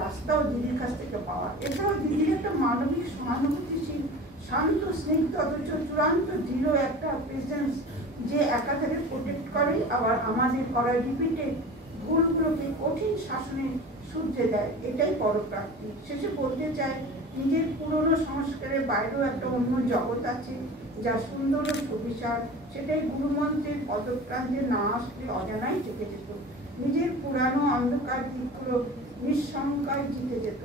রাস্তাও দিদির কাছ থেকে পাওয়া। এছাড়াও দিদির একটা মানবিক সহানুভূতিশীল, শান্ত, স্নিগ্ধ অথচ চূড়ান্ত দৃঢ় একটা প্রেজেন্স, যে একাধারে প্রোটেক্ট করে আবার আমাদের করা রিপিটেড ভুলগুলোকে কঠিন শাসনে সূর্যে দেয়। এটাই পরপ্রাপ্তি। শেষে বলতে চাই, নিজের পুরনো সংস্কারের বাইরেও একটা অন্য জগৎ আছে যা সুন্দর ও সুবিশাল। সেটাই গুরুমন্ত্রের পদপ্রান্তে না আসলে অজানাই থেকে যেত। নিজের পুরানো অন্ধকার দিকগুলো নিঃশঙ্কায় জিতে যেত।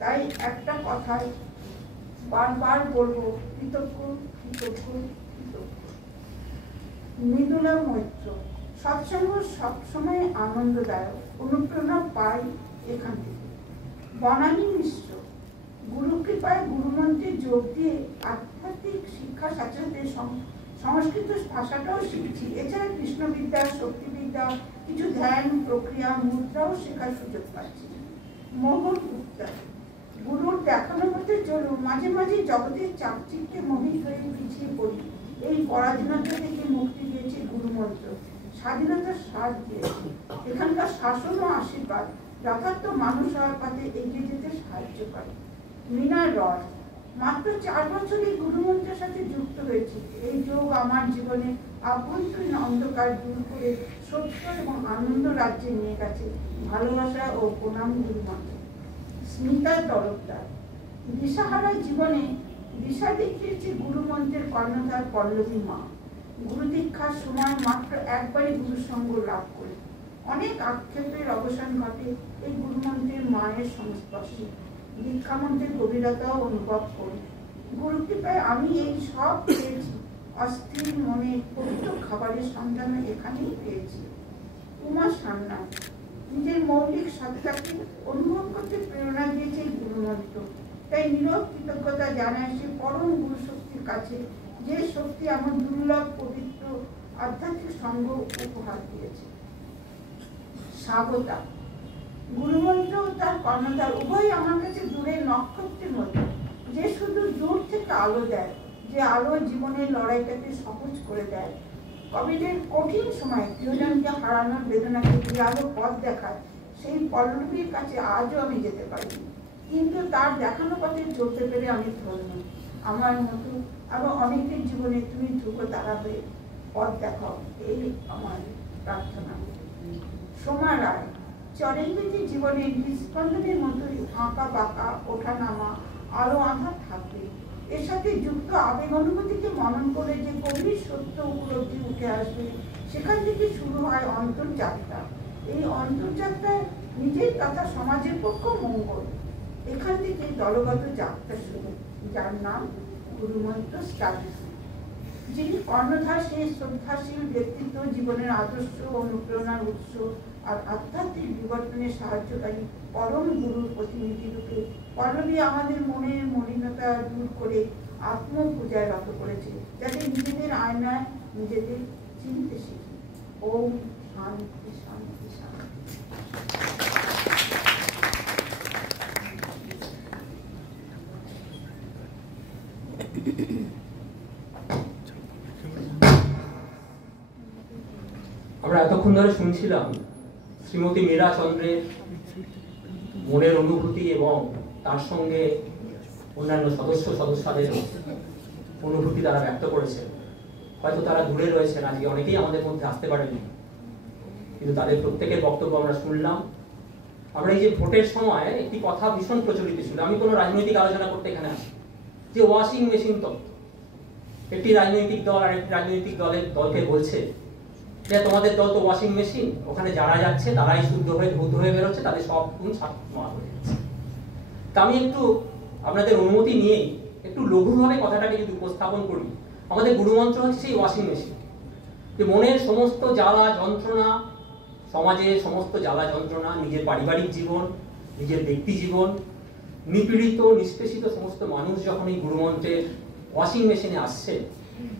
তাই একটা কথায় বারবার বলবো, কৃতজ্ঞ কৃতজ্ঞ কৃতজ্ঞ। মৃদুলা মৈত্র, সৎসঙ্গ সবসময় আনন্দদায়ক, অনুপ্রেরণা পাই এখান থেকে। বনানী মিশ্র, গুরু কৃপায় গুরুমন্ত্রে যোগ দিয়ে আধ্যাত্মিক শিক্ষার সাথে সাথে সংস্কৃত ভাষাটাও শিখছি। এছাড়া কৃষ্ণবিদ্যা, শক্তিবিদ্যা, কিছু ধ্যান প্রক্রিয়া, মুদ্রাও শেখার সুযোগ পাচ্ছি। মোহন গুপ্তা, গুরুর দেখানোর মধ্যে চলো মাঝে মাঝে জগতের চাকচিক্যে মোহিত হয়ে পিছিয়ে পড়ি। এই পরাধীনতা থেকে মুক্তি দিয়েছে গুরুমন্ত্র, স্বাধীনতার স্বাদ দিয়েছে। এখানকার শাসন ও আশীর্বাদ যথার্থ মানুষ হওয়ার পথে এগিয়ে যেতে সাহায্য করে। মীনা রয়, মাত্র 4 বছরই গুরুমন্ত্রের সাথে যুক্ত হয়েছি। এই যোগ আমার জীবনে আভ্যন্তরীণ অন্ধকার দূর করে সত্য এবং আনন্দ রাজ্যে নিয়ে গেছে। ভালোবাসা ও প্রণাম গুরুমন্ত্র। স্মিতা তরফদার, দিশাহারা জীবনে দিশা দেখিয়েছে গুরুমন্ত্রের কর্ণধার পল্লবী মা। গুরু দীক্ষার সময় মাত্র একবারই গুরুসঙ্গ লাভ করি। অনেক আক্ষেপের অবসান ঘটে এই গুরুমন্ত্রের মায়ের সংস্পর্শে। দীক্ষামন্ত্রের গভীরতাও অনুভব করি। গুরু কৃপায় আমি এই সব পেয়েছি। অস্থির মনে পবিত্র খাবারের সন্ধান এখানেই পেয়েছি। উমা সান্যাল, নিজের মৌলিক সত্তাকে অনুভব করতে প্রেরণা দিয়েছে গুরুমন্ত্র। তাই নীরব কৃতজ্ঞতা জানায় সে পরম গুরু শক্তির কাছে, যে শক্তি আমার দুর্লভ পবিত্র আধ্যাত্মিক সঙ্গ উপহার দিয়েছে। স্বাগতা, গুরুমন্ত্র ও তার কর্ণধার উভয় আমার কাছে দূরের নক্ষত্রের মতো, যে শুধু দূর থেকে আলো দেয়, যে আলো জীবনের লড়াইটাকে সহজ করে দেয়। কোভিডের কঠিন সময় প্রিয়জনকে হারানোর বেদনাকে যে আলো পথ দেখায়, সেই পল্লবীর কাছে আজও আমি যেতে পারি, কিন্তু তার দেখানো পথে চলতে পেরে আমি ধন্য। আমার মতো আরো অনেকের জীবনে তুমি ধ্রুব তারা হয়ে পথ দেখাও, এই আমার প্রার্থনা। সোমা রায়, চরেঙ্গিতে জীবনের হৃদস্পন্দনের মতোই আঁকা বাঁকা, ওঠা নামা, আলো আঁধার থাকবে। এর সাথে যুক্ত আবেগ অনুভূতিকে মনন করে যে গভীর সত্য উপলব্ধি উঠে আসবে, সেখান থেকে শুরু হয় অন্তর্যাত্রা। এই অন্তর্যাত্রায় নিজের তথা সমাজের পক্ষে মঙ্গল। এখান থেকে দলগত যাত্রা শুরু, যার নাম গুরুমন্ত্র স্টাডি। যিনি কর্ণধার সেই শ্রদ্ধাশীল ব্যক্তিত্ব, জীবনের আদর্শ, অনুপ্রেরণার উৎস আর আধ্যাত্মিক বিবর্তনের সাহায্যকারী পরম গুরুর প্রতিনিধি রূপে পল্লবী আমাদের মনের মলিনতা দূর করে আত্মপূজায় রত করেছে, যাতে নিজেদের আয়নায় নিজেদের চিনতে শিখি। ওম শান্তি শান্তি শান্তি। এতক্ষণ ধরে শুনছিলাম শ্রীমতী মীরা চন্দ্রের মনের অনুভূতি এবং তার সঙ্গে অন্যান্য সদস্যদের অনুভূতি তারা ব্যক্ত করেছে। হয়তো তারা দূরে রয়েছেন, আজকে অনেকেই আমাদের মধ্যে আসতে পারেনি, কিন্তু তাদের প্রত্যেকের বক্তব্য আমরা শুনলাম। আমরা এই যে ভোটের সময় একটি কথা ভীষণ প্রচলিত ছিল, আমি কোনো রাজনৈতিক আলোচনা করতে এখানে আসি, যে ওয়াশিং মেশিন তত্ত্ব। একটি রাজনৈতিক দল আর একটি রাজনৈতিক দলকে বলছে যে তোমাদের দল তো ওয়াশিং মেশিন, ওখানে যারা যাচ্ছে তারাই শুদ্ধ হয়ে ধৌত হয়ে বেরোচ্ছে, তাদের সব গুণ সাফ হয়ে যাচ্ছে। তা আমি একটু আপনাদের অনুমতি নিয়েই একটু লঘুভাবে কথাটাকে যদি উপস্থাপন করি, আমাদের গুরুমন্ত্র হচ্ছে সেই ওয়াশিং মেশিন, যে মনের সমস্ত জ্বালা যন্ত্রণা, সমাজের সমস্ত জ্বালা যন্ত্রণা, নিজের পারিবারিক জীবন, নিজের ব্যক্তি জীবন, নিপীড়িত নিষ্পেষিত সমস্ত মানুষ যখন এই গুরুমন্ত্রের ওয়াশিং মেশিনে আসছে,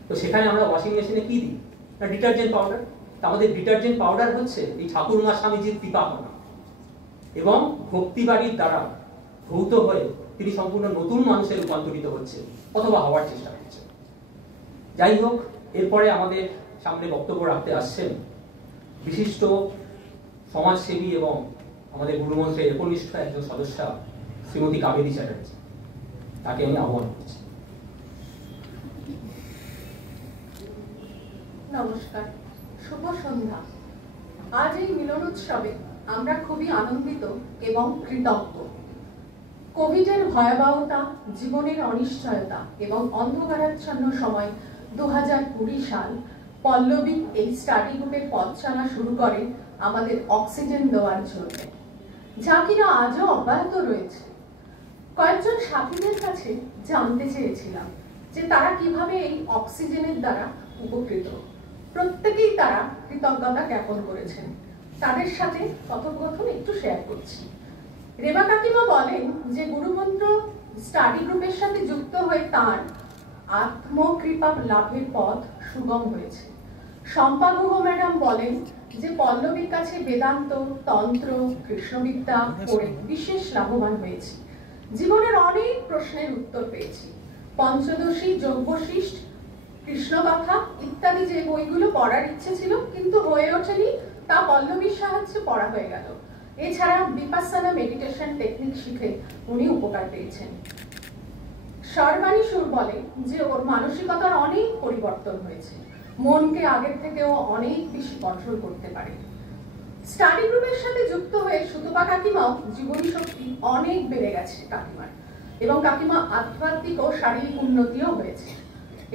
তো সেখানে আমরা ওয়াশিং মেশিনে কি দিই না ডিটারজেন্ট পাউডার। আমাদের ডিটারজেন্ট পাউডার হচ্ছে এই ঠাকুরমা স্বামীজির কৃপাপনা এবং ভক্তিবাড়ির দ্বারা ধৌত হয়ে তিনি সম্পূর্ণ নতুন মানুষে রূপান্তরিত হচ্ছে অথবা হওয়ার চেষ্টা করছে। যাই হোক, এরপরে আমাদের সামনে বক্তব্য রাখতে আসছেন বিশিষ্ট সমাজসেবী এবং আমাদের গুরুমন্ত্রের একনিষ্ঠ একজন সদস্য শ্রীমতী কাবেরী চ্যাটার্জি। তাকে আমি আহ্বান করছি। নমস্কার, শুভ সন্ধ্যা। আজ এই মিলন উৎসবে আমরা খুবই আনন্দিত এবং কৃতজ্ঞ। কোভিডের ভয়াবহতা, জীবনের অনিশ্চয়তা এবং অন্ধকারাচ্ছন্ন সময় 2020 সাল পল্লবী এই স্টাডি গ্রুপের পথ চলা শুরু করে আমাদের অক্সিজেন দেওয়ার জন্য, যা কিনা আজও অব্যাহত রয়েছে। কয়েকজন সাথীদের কাছে জানতে চেয়েছিলাম যে তারা কিভাবে এই অক্সিজেনের দ্বারা উপকৃত। প্রত্যেকেই তারা কৃতজ্ঞতা জ্ঞাপন করেছেন। তাদের সাথে কথোপকথন একটু শেয়ার করছি। রেবা কাকিমা বলেন যে গুরুমন্ত্র স্টাডি গ্রুপের সাথে যুক্ত হয়ে তার আত্মকৃপা লাভের পথ সুগম হয়েছে। শম্পা গুহ ম্যাডাম বলেন যে পল্লবীর কাছে বেদান্ত, তন্ত্র, কৃষ্ণবিদ্যা পড়ে বিশেষ লাভবান হয়েছে। জীবনের অনেক প্রশ্নের উত্তর পেয়েছি। পঞ্চদশী, যজ্ঞশিষ্ট, কৃষ্ণকথা ইত্যাদি যে বইগুলো পড়ার ইচ্ছে ছিল কিন্তু হয়ে ওঠেনি, তা পল্লবীর সাহায্যে পড়া হয়ে গেল। এছাড়া বিপাসনা মেডিটেশন টেকনিক শিখে উনি উপকার পেয়েছেন। সর্বাণী সুর বলে যে ওর মানসিকতার অনেক পরিবর্তন হয়েছে, মনকে আগের থেকেও অনেক বেশি কন্ট্রোল করতে পারে। স্টাডি গ্রুপের সাথে যুক্ত হয়ে সুতপা কাকিমাও জীবনী শক্তি অনেক বেড়ে গেছে কাকিমার, এবং কাকিমা আধ্যাত্মিক ও শারীরিক উন্নতিও হয়েছে।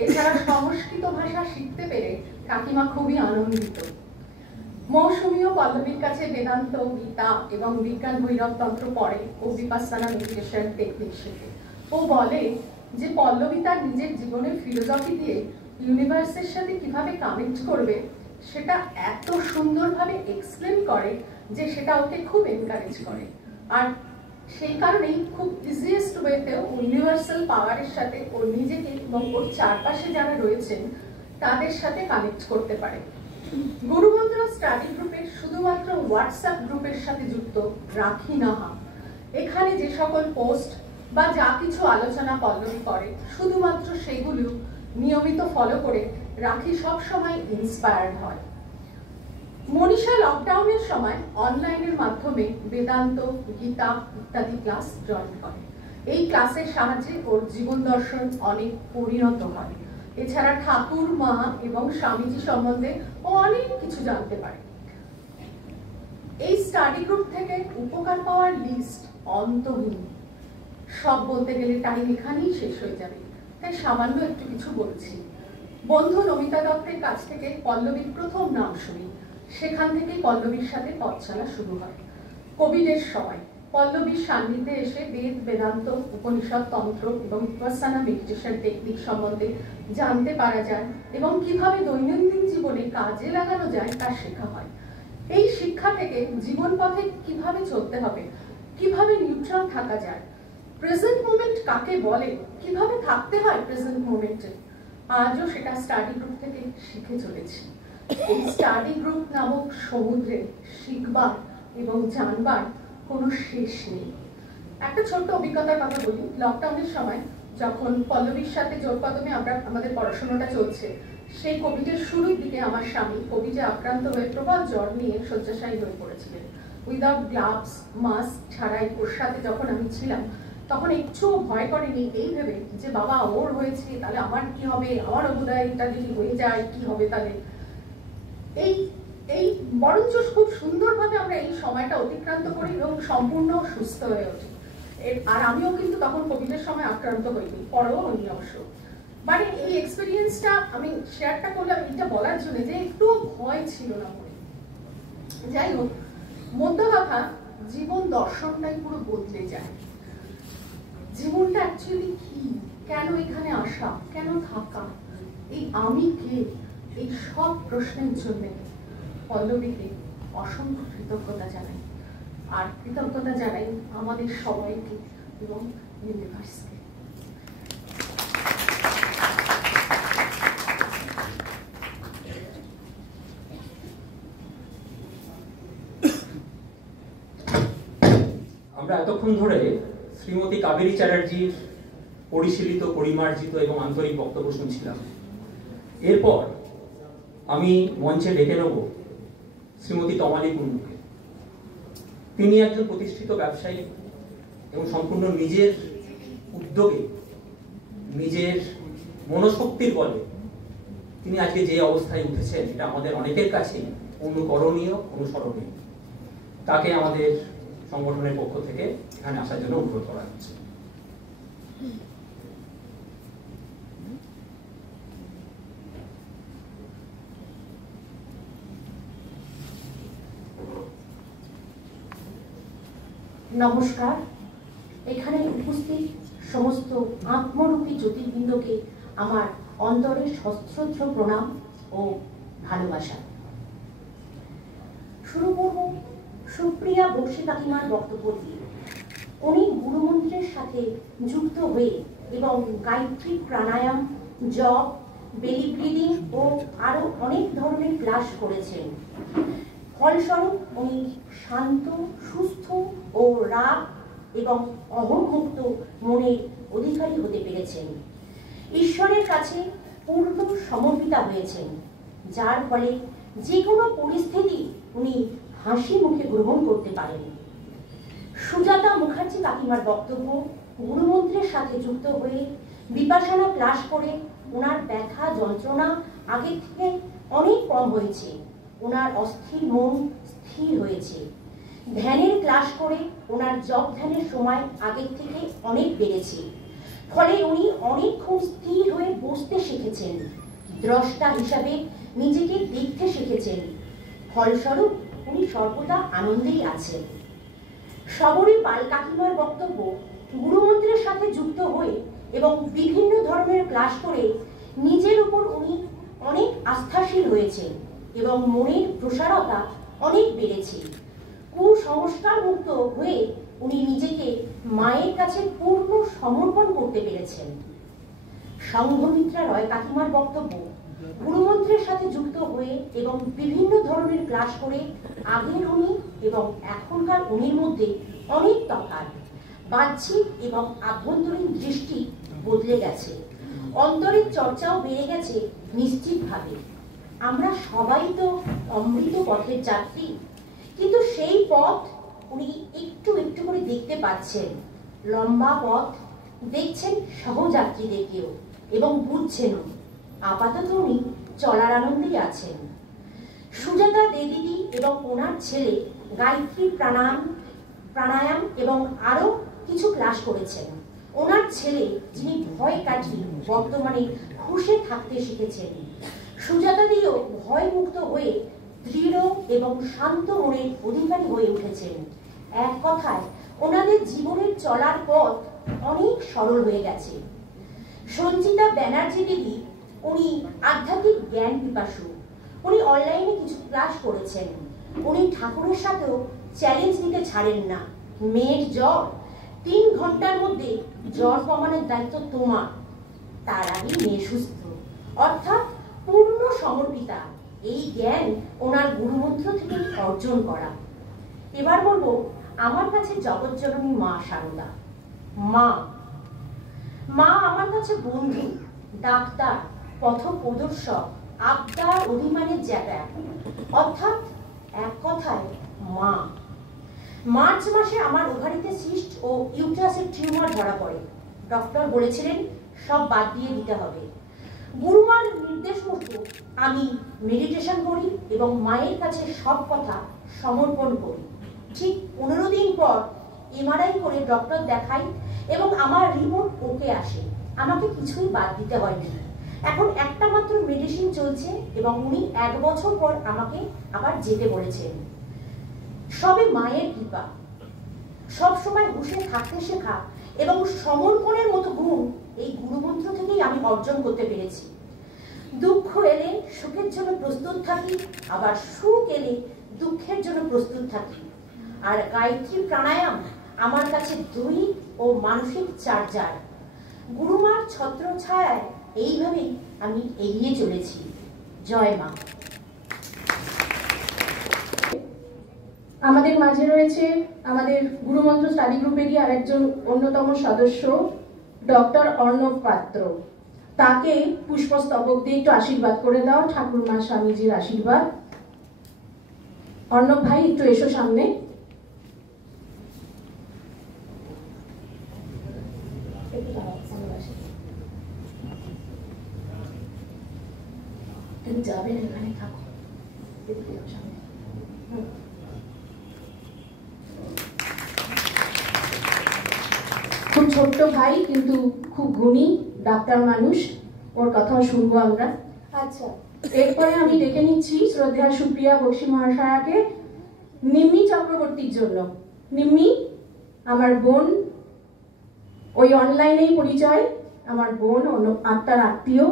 এছাড়া সংস্কৃত ভাষা শিখতে পেরে কাকিমা খুবই আনন্দিত। মৌসুমীও পল্লবীর কাছে বেদান্ত, গীতা এবং বিজ্ঞান ভৈরব তন্ত্র পড়ে ও বিপাসনা মেডিটেশন টেকনিক শেখে। ও বলে যে পল্লবী তার নিজের জীবনের ফিলোসফি দিয়ে ইউনিভার্সের সাথে কিভাবে কানেক্ট করবে সেটা এত সুন্দরভাবে এক্সপ্লেন করে যে সেটা ওকে খুব এনকারেজ করে। আর সেই কারণেই খুব ইজিয়েস্ট ওয়েতে ইউনিভার্সাল পাওয়ারের সাথে ওর নিজেকে এবং ওর চারপাশে যারা রয়েছেন তাদের সাথে কানেক্ট করতে পারে। গুরুমন্ত্র স্টাডি গ্রুপের শুধুমাত্র হোয়াটসঅ্যাপ গ্রুপের সাথে যুক্ত রাখি নাহা। এখানে যে সকল পোস্ট বা যা কিছু আলোচনা পল্লবী করে শুধুমাত্র সেগুলো নিয়মিত ফলো করে রাখি সব সময় ইন্সপায়ার্ড হয়। মনীষা লকডাউনের সময় অনলাইনের মাধ্যমে বেদান্ত, গীতা ইত্যাদি ক্লাস জয়েন করে। এই ক্লাসের সাহায্যে ওর জীবন দর্শন অনেক পরিণত হয়। এছাড়া ঠাকুর, মা এবং স্বামীজি সম্বন্ধে ও অনেক কিছু জানতে পারে। এই স্টাডি গ্রুপ থেকে উপকার পাওয়ার লিস্ট অন্তহীন। সব বলতে গেলে টাইম এখানেই শেষ হয়ে যাবে, তাই সামান্য একটু কিছু বলছি। বন্ধু নমিতা দত্তের কাছ থেকে পল্লবীর প্রথম নাম শুনি, সেখান থেকেই পল্লবীর সাথে পথ চলা শুরু হয়। কোভিডের সময় পল্লবীর সান্নিধ্যে এসে বেদ, বেদান্ত, উপনিষদ, তন্ত্র এবং বিপাসনা মেডিটেশন টেকনিক সম্বন্ধে জানতে পারা যায় এবং কিভাবে দৈনন্দিন জীবনে কাজে লাগানো যায় তা শেখা হয়। এই শিক্ষা থেকে জীবন পথে কিভাবে চলতে হবে, কিভাবে নিউট্রাল থাকা যায়, প্রেজেন্ট মোমেন্ট কাকে বলে, কিভাবে থাকতে হয় প্রেজেন্ট মোমেন্টে, আজও সেটা স্টাডি গ্রুপ থেকে শিখে চলেছি। এই স্টাডি গ্রুপ নামক সমুদ্রে শিখবার এবং জানবার কোনো শেষ নেই। একটা ছোট্ট অভিজ্ঞতার কথা বলি। লকডাউনের সময় যখন পল্লবীর সাথে জোর কদমে আমাদের পড়াশোনাটা চলছে, সেই কোভিডের শুরুর দিকে আমার স্বামী কোভিডে আক্রান্ত হয়ে প্রবল জ্বর নিয়ে শয্যাশায়ী হয়ে পড়েছিলেন। উইদাউট গ্লাভস, মাস্ক ছাড়াই ওর সাথে যখন আমি ছিলাম, তখন একটু ভয় করেনি এই ভেবে যে বাবা ওর হয়েছে তাহলে আমার কি হবে, আমারও বোধহয় এটা যদি হয়ে যায় কি হবে। তাহলে এই বরঞ্চ খুব সুন্দরভাবে আমরা এই সময়টা অতিক্রান্ত করি এবং সম্পূর্ণ সুস্থ হয়ে ওঠি। আর আমিও কিন্তু তখন কোভিডের সময় আক্রান্ত হইনি, পরেও হইনি অবশ্য। মানে এই এক্সপিরিয়েন্সটা আমি শেয়ারটা করলাম এটা বলার জন্য যে একটু ভয় ছিল না মনে। যাই হোক, মধ্য কথা, জীবন দর্শনটাই পুরো বদলে যায়। জীবনটা অ্যাকচুয়ালি কি, কেন এখানে আসা, কেন থাকা, এই আমি কে, এই সব প্রশ্নের জন্য পল্লবীকে অসংখ্য কৃতজ্ঞতা জানাই। আর কৃতজ্ঞতা জানাই আমাদের সবাইকে এবং ইউনিভার্সকে। আমরা এতক্ষণ ধরে শ্রীমতী কাবেরী চ্যাটার্জির পরিশীলিত, পরিমার্জিত এবং আন্তরিক বক্তব্য শুনছিলাম। এরপর আমি মঞ্চে ডেকে নেব শ্রীমতী তমালী কুণ্ডুকে। তিনি একজন প্রতিষ্ঠিত ব্যবসায়ী এবং সম্পূর্ণ নিজের উদ্যোগে, নিজের মনোশক্তির বলে তিনি আজকে যে অবস্থায় উঠেছেন, এটা আমাদের অনেকের কাছেই অনুকরণীয়, অনুসরণীয়। তাকে আমাদের সংগঠনের পক্ষ থেকে এখানে আসার জন্য অনুরোধ করা হচ্ছে। নমস্কার। এখানে উপস্থিত সমস্ত আত্মরূপী জ্যোতির্বিন্দুকে আমার অন্তরের সশ্রদ্ধ প্রণাম ও ভালোবাসা। শুরু করব সুপ্রিয়া বক্সী কাকিমার বক্তব্য দিয়ে। উনি গুরুমন্ত্রের সাথে যুক্ত হয়ে এবং গায়ত্রী, প্রাণায়াম, জপ, বেলি ব্রিদিং ও আরো অনেক ধরনের ক্লাস করেছেন। ফলস্বরূপ উনি শান্ত, সুস্থ ও রাগ এবং অহংমুক্ত মনের অধিকারী হতে পেরেছেন। ঈশ্বরের কাছে পূর্ণ সমর্পিতা হয়েছেন, যার ফলে যে কোনো পরিস্থিতি উনি হাসি মুখে গ্রহণ করতে পারেন। সুজাতা মুখার্জি কাকিমার বক্তব্য, গুরুমন্ত্রের সাথে যুক্ত হয়ে বিপাশনা ক্লাস করে ওনার ব্যথা যন্ত্রণা আগের থেকে অনেক কম হয়েছে। ওনার অস্থির মন স্থির হয়েছে। ধ্যানের ক্লাস করে ওনার জপ ধ্যানের সময় আগের থেকে অনেক বেড়েছে। ফলে উনি অনেকক্ষণ স্থির হয়ে বসতে শিখেছেন, দ্রষ্টা হিসাবে নিজেকে দেখতে শিখেছেন। ফলস্বরূপ উনি সর্বদা আনন্দেই আছেন। শবরী পাল কাকিমার বক্তব্য, গুরুমন্ত্রের সাথে যুক্ত হয়ে এবং বিভিন্ন ধরনের ক্লাস করে নিজের উপর উনি অনেক আস্থাশীল হয়েছেন এবং মনের প্রসারতা অনেক বেড়েছে। কুসংস্কার মুক্ত হয়ে উনি নিজেকে মায়ের কাছে পূর্ণ সমর্পণ করতে পেরেছেন। সংঘমিত্রা রয় কাকিমার বক্তব্য, গুরুমন্ত্রের সাথে যুক্ত হয়ে এবং বিভিন্ন ধরনের ক্লাস করে আগের উনি এবং এখনকার উনির মধ্যে অনেক তফাৎ। বাহ্যিক এবং আভ্যন্তরীণ দৃষ্টি বদলে গেছে, অন্তরের চর্চাও বেড়ে গেছে নিশ্চিতভাবে। আমরা সবাই তো অমৃত পথের যাত্রী, কিন্তু সেই পথ উনি একটু একটু করে দেখতে পাচ্ছেন। লম্বা পথ দেখছেন সহযাত্রীদেরকেও এবং বুঝছেনও। আপাতত উনি চলার আনন্দেই আছেন। সুজাতা দিদি এবং ওনার ছেলে গায়ত্রী, প্রাণায়াম এবং আরো কিছু ক্লাস করেছেন। ওনার ছেলে, যিনি ভয় কাটিয়ে বর্তমানে খুশি থাকতে শিখেছেন। সুজাতা দিও ভয় মুক্ত হয়ে দৃঢ় এবং শান্ত মনের অধিকারী হয়ে উঠেছেন। এক কথায় ওনাদের জীবনের চলার পথ অনেক সরল হয়ে গেছে। সঞ্চিতা ব্যানার্জি দিদি, উনি আধ্যাত্মিক জ্ঞান পিপাসু। উনি অনলাইনে কিছু ক্লাস করেছেন। উনি ঠাকুরের সাথেও চ্যালেঞ্জ নিতে ছাড়েন না। মেয়ের জ্বর, 3 ঘন্টার মধ্যে জ্বর কমানোর দায়িত্ব তোমার। তার আগে মেয়ে সুস্থ, অর্থাৎ পূর্ণ সমর্পিতা। এই জ্ঞান ওনার গুরুমন্ত্র থেকে অর্জন করা। এবার বলবো আমার কাছে জগৎজননী মা শারদা। মা আমার কাছে বন্ধু, ডাক্তার, পথ প্রদর্শক, আবদার অভিমানের যাতায়াত, অর্থাৎ এক কথায় মা। মার্চ মাসে আমার ওভারিতে সিস্ট ও ইউট্রাসের টিউমার ধরা পড়ে। ডক্টর বলেছিলেন সব বাদ দিয়ে দিতে হবে। গুরুমার নির্দেশ মতো আমি মেডিটেশন করি এবং মায়ের কাছে সব কথা সমর্পণ করি। ঠিক 15 দিন পর এমআরআই করে ডক্টর দেখাই এবং আমার রিপোর্ট ওকে আসে। আমাকে কিছুই বাদ দিতে হয়নি। এখন একটা মাত্র মেডিসিন চলছে এবং উনি 1 বছর পর আমাকে আবার যেতে বলেছেন। সবে মায়ের কৃপা। সব সময় হুঁশে থাকতে শেখা এবং সমর্পণের মতো গুণ এই গুরুমন্ত্র থেকেই আমি অর্জন করতে পেরেছি। দুঃখ এলে সুখের জন্য প্রস্তুত থাকি, আবার সুখ এলে দুঃখের জন্য প্রস্তুত থাকি। আর গায়ত্রী প্রাণায়াম আমার কাছে দৈহিক ও মানসিক চার্জার। গুরুমার ছত্রছায়ায় এইভাবেই আমি এগিয়ে চলেছি। জয় মা। আমাদের মাঝে রয়েছে আমাদের গুরুমন্ত্র স্টাডি গ্রুপেরই আরেকজন অন্যতম সদস্য ডক্টর অর্ণব পাত্র। তাকে পুষ্পস্তবক দিয়ে একটু আশীর্বাদ করে দাও, ঠাকুরমা স্বামীজির আশীর্বাদ। অর্ণব ভাই একটু এসো সামনে। তুমি যাবে না, এখানে থাকো। খুব ছোট্ট ভাই কিন্তু খুব গুণী ডাক্তার মানুষ, ওর কথাও শুনবো আমরা। আচ্ছা, এরপরে আমি ডেকে নিচ্ছি শ্রদ্ধা সুপ্রিয়া বক্সী মহাশয়াকে নিম্মি চক্রবর্তীর জন্য। নিম্মি আমার বোন, ওই অনলাইনেই পরিচয়, আমার বোন, আত্মার আত্মীয়,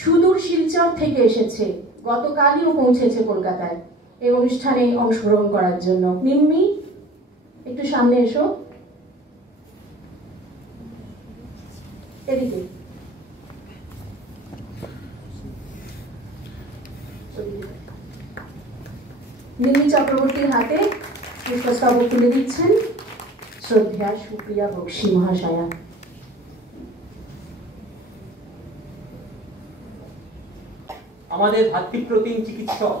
সুদূর শিলচর থেকে এসেছে, গতকালই ও পৌঁছেছে কলকাতায় এই অনুষ্ঠানে অংশগ্রহণ করার জন্য। নিম্মি একটু সামনে এসো, এদিকে। নিম্মি চক্রবর্তীর হাতে পুষ্পস্তবক তুলে দিচ্ছেন শ্রদ্ধা সুপ্রিয়া বক্সী মহাশয়া। আমাদের ভাতৃপ্রতিম চিকিৎসক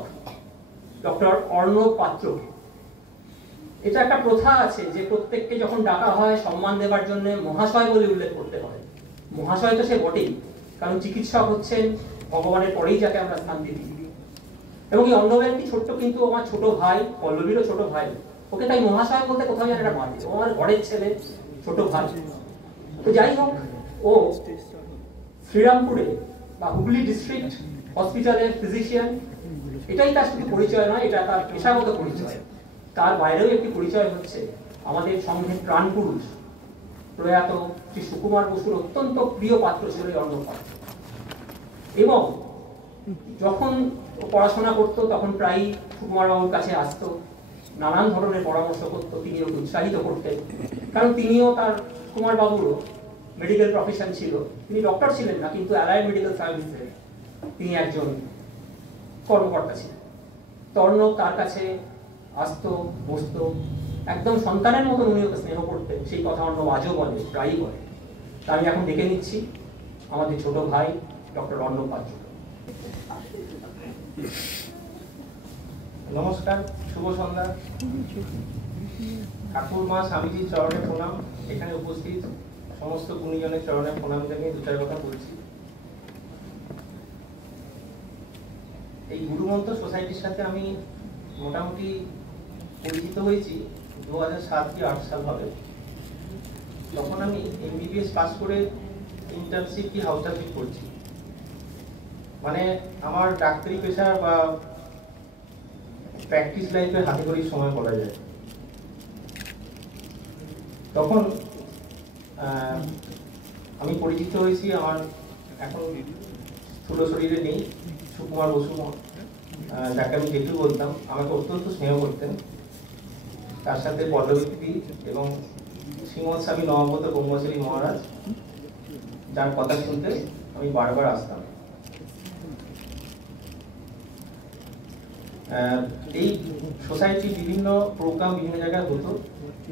ডক্টর অর্ণব পাত্র। এটা একটা প্রথা আছে যে প্রত্যেককে যখন ডাকা হয় সম্মান দেওয়ার জন্য মহাশয় বলে উল্লেখ করতে হয়। মহাশয় তো সে বটেই, কারণ চিকিৎসক হচ্ছেন ভগবানের পরেই যাকে আমরা স্থান দিই। এবং এই অর্ণবের কি ছোট্ট, কিন্তু আমার ছোট ভাই, পল্লবীরও ছোট ভাই, ওকে তাই মহাশয় বলতে কোথাও যেন একটা বাধে। ও আমার ঘরের ছেলে, ছোট ভাই। তো যাই হোক, ও শ্রীরামপুরে বা হুগলি ডিস্ট্রিক্ট হসপিটালের ফিজিশিয়ান। এটাই তার শুধু পরিচয় নয়, এটা তার পেশাগত পরিচয়। তার বাইরেও একটি পরিচয় হচ্ছে আমাদের সংঘের প্রাণ পুরুষ প্রয়াত শ্রী সুকুমার বসুর অত্যন্ত প্রিয় পাত্র ছিল এই অর্ণব পাত্র। এবং যখন পড়াশোনা করতো তখন প্রায়ই সুকুমার বাবুর কাছে আসতো, নানান ধরনের পরামর্শ করতো, তিনি ওকে উৎসাহিত করতেন। কারণ তিনিও তার, সুকুমার বাবুরও মেডিকেল প্রফেশন ছিল, তিনি ডক্টর ছিলেন না, কিন্তু অ্যালাইড মেডিকেল সার্ভিসে তিনি একজন কর্মকর্তা ছিলেন। অর্ণব তার কাছে আসতো, বসতো, একদম সন্তানের মতন উনি ওকে স্নেহ করতেন। সেই কথা অর্ণব আজও বলে, প্রায়ই বলে। তা আমি এখন ডেকে নিচ্ছি আমাদের ছোট ভাই ডক্টর অর্ণব পাত্র। নমস্কার, শুভ সন্ধ্যা। ঠাকুরমা স্বামীজির চরণে প্রণাম। এখানে উপস্থিত সমস্ত গুণীজনের চরণে প্রণাম জানিয়ে 2-4 কথা বলছি। এই গুরুমন্ত্র সোসাইটির সাথে আমি মোটামুটি পরিচিত হয়েছি 2007 কি 2008 সাল হবে। তখন আমি MBBS পাস করে ইন্টার্নশিপ কি হাউসটারশিপ করছি। মানে আমার ডাক্তারি পেশা বা প্র্যাকটিস লাইফে হাতে করেই সময় বলা যায়। তখন আমি পরিচিত হয়েছি, আমার এখন স্থূল শরীরে নেই, সুকুমার বসু, যাকে আমি জেঠু বলতাম, আমাকে অত্যন্ত স্নেহ করতেন। তার সাথে পল্লবী এবং শ্রীমৎ স্বামী নবাগত ব্রহ্মচারী মহারাজ, যার কথা শুনতে আমি বারবার আসতাম। এই সোসাইটির বিভিন্ন প্রোগ্রাম বিভিন্ন জায়গায় হতো,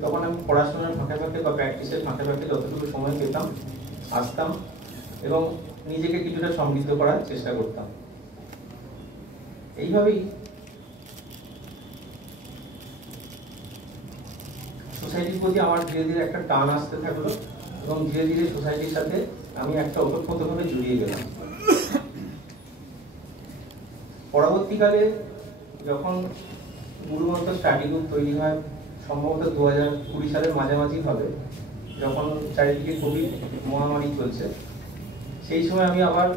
তখন আমি পড়াশোনার ফাঁকে ফাঁকে বা প্র্যাকটিসের ফাঁকে ফাঁকে যতটুকু সময় পেতাম আসতাম এবং নিজেকে কিছুটা সমৃদ্ধ করার চেষ্টা করতাম। এইভাবেই সোসাইটির প্রতি আমার ধীরে ধীরে একটা টান আসতে থাকলো এবং ধীরে ধীরে সোসাইটির সাথে আমি একটা ওতপ্রোতভাবে জড়িয়ে গেলাম। পরবর্তীকালে যখন গুরুমন্ত্র স্টাডি গ্রুপ তৈরি হয়, সম্ভবত 2020 সালের মাঝামাঝি হবে, যখন চারিদিকে কোভিড মহামারী চলছে, সেই সময় আমি আবার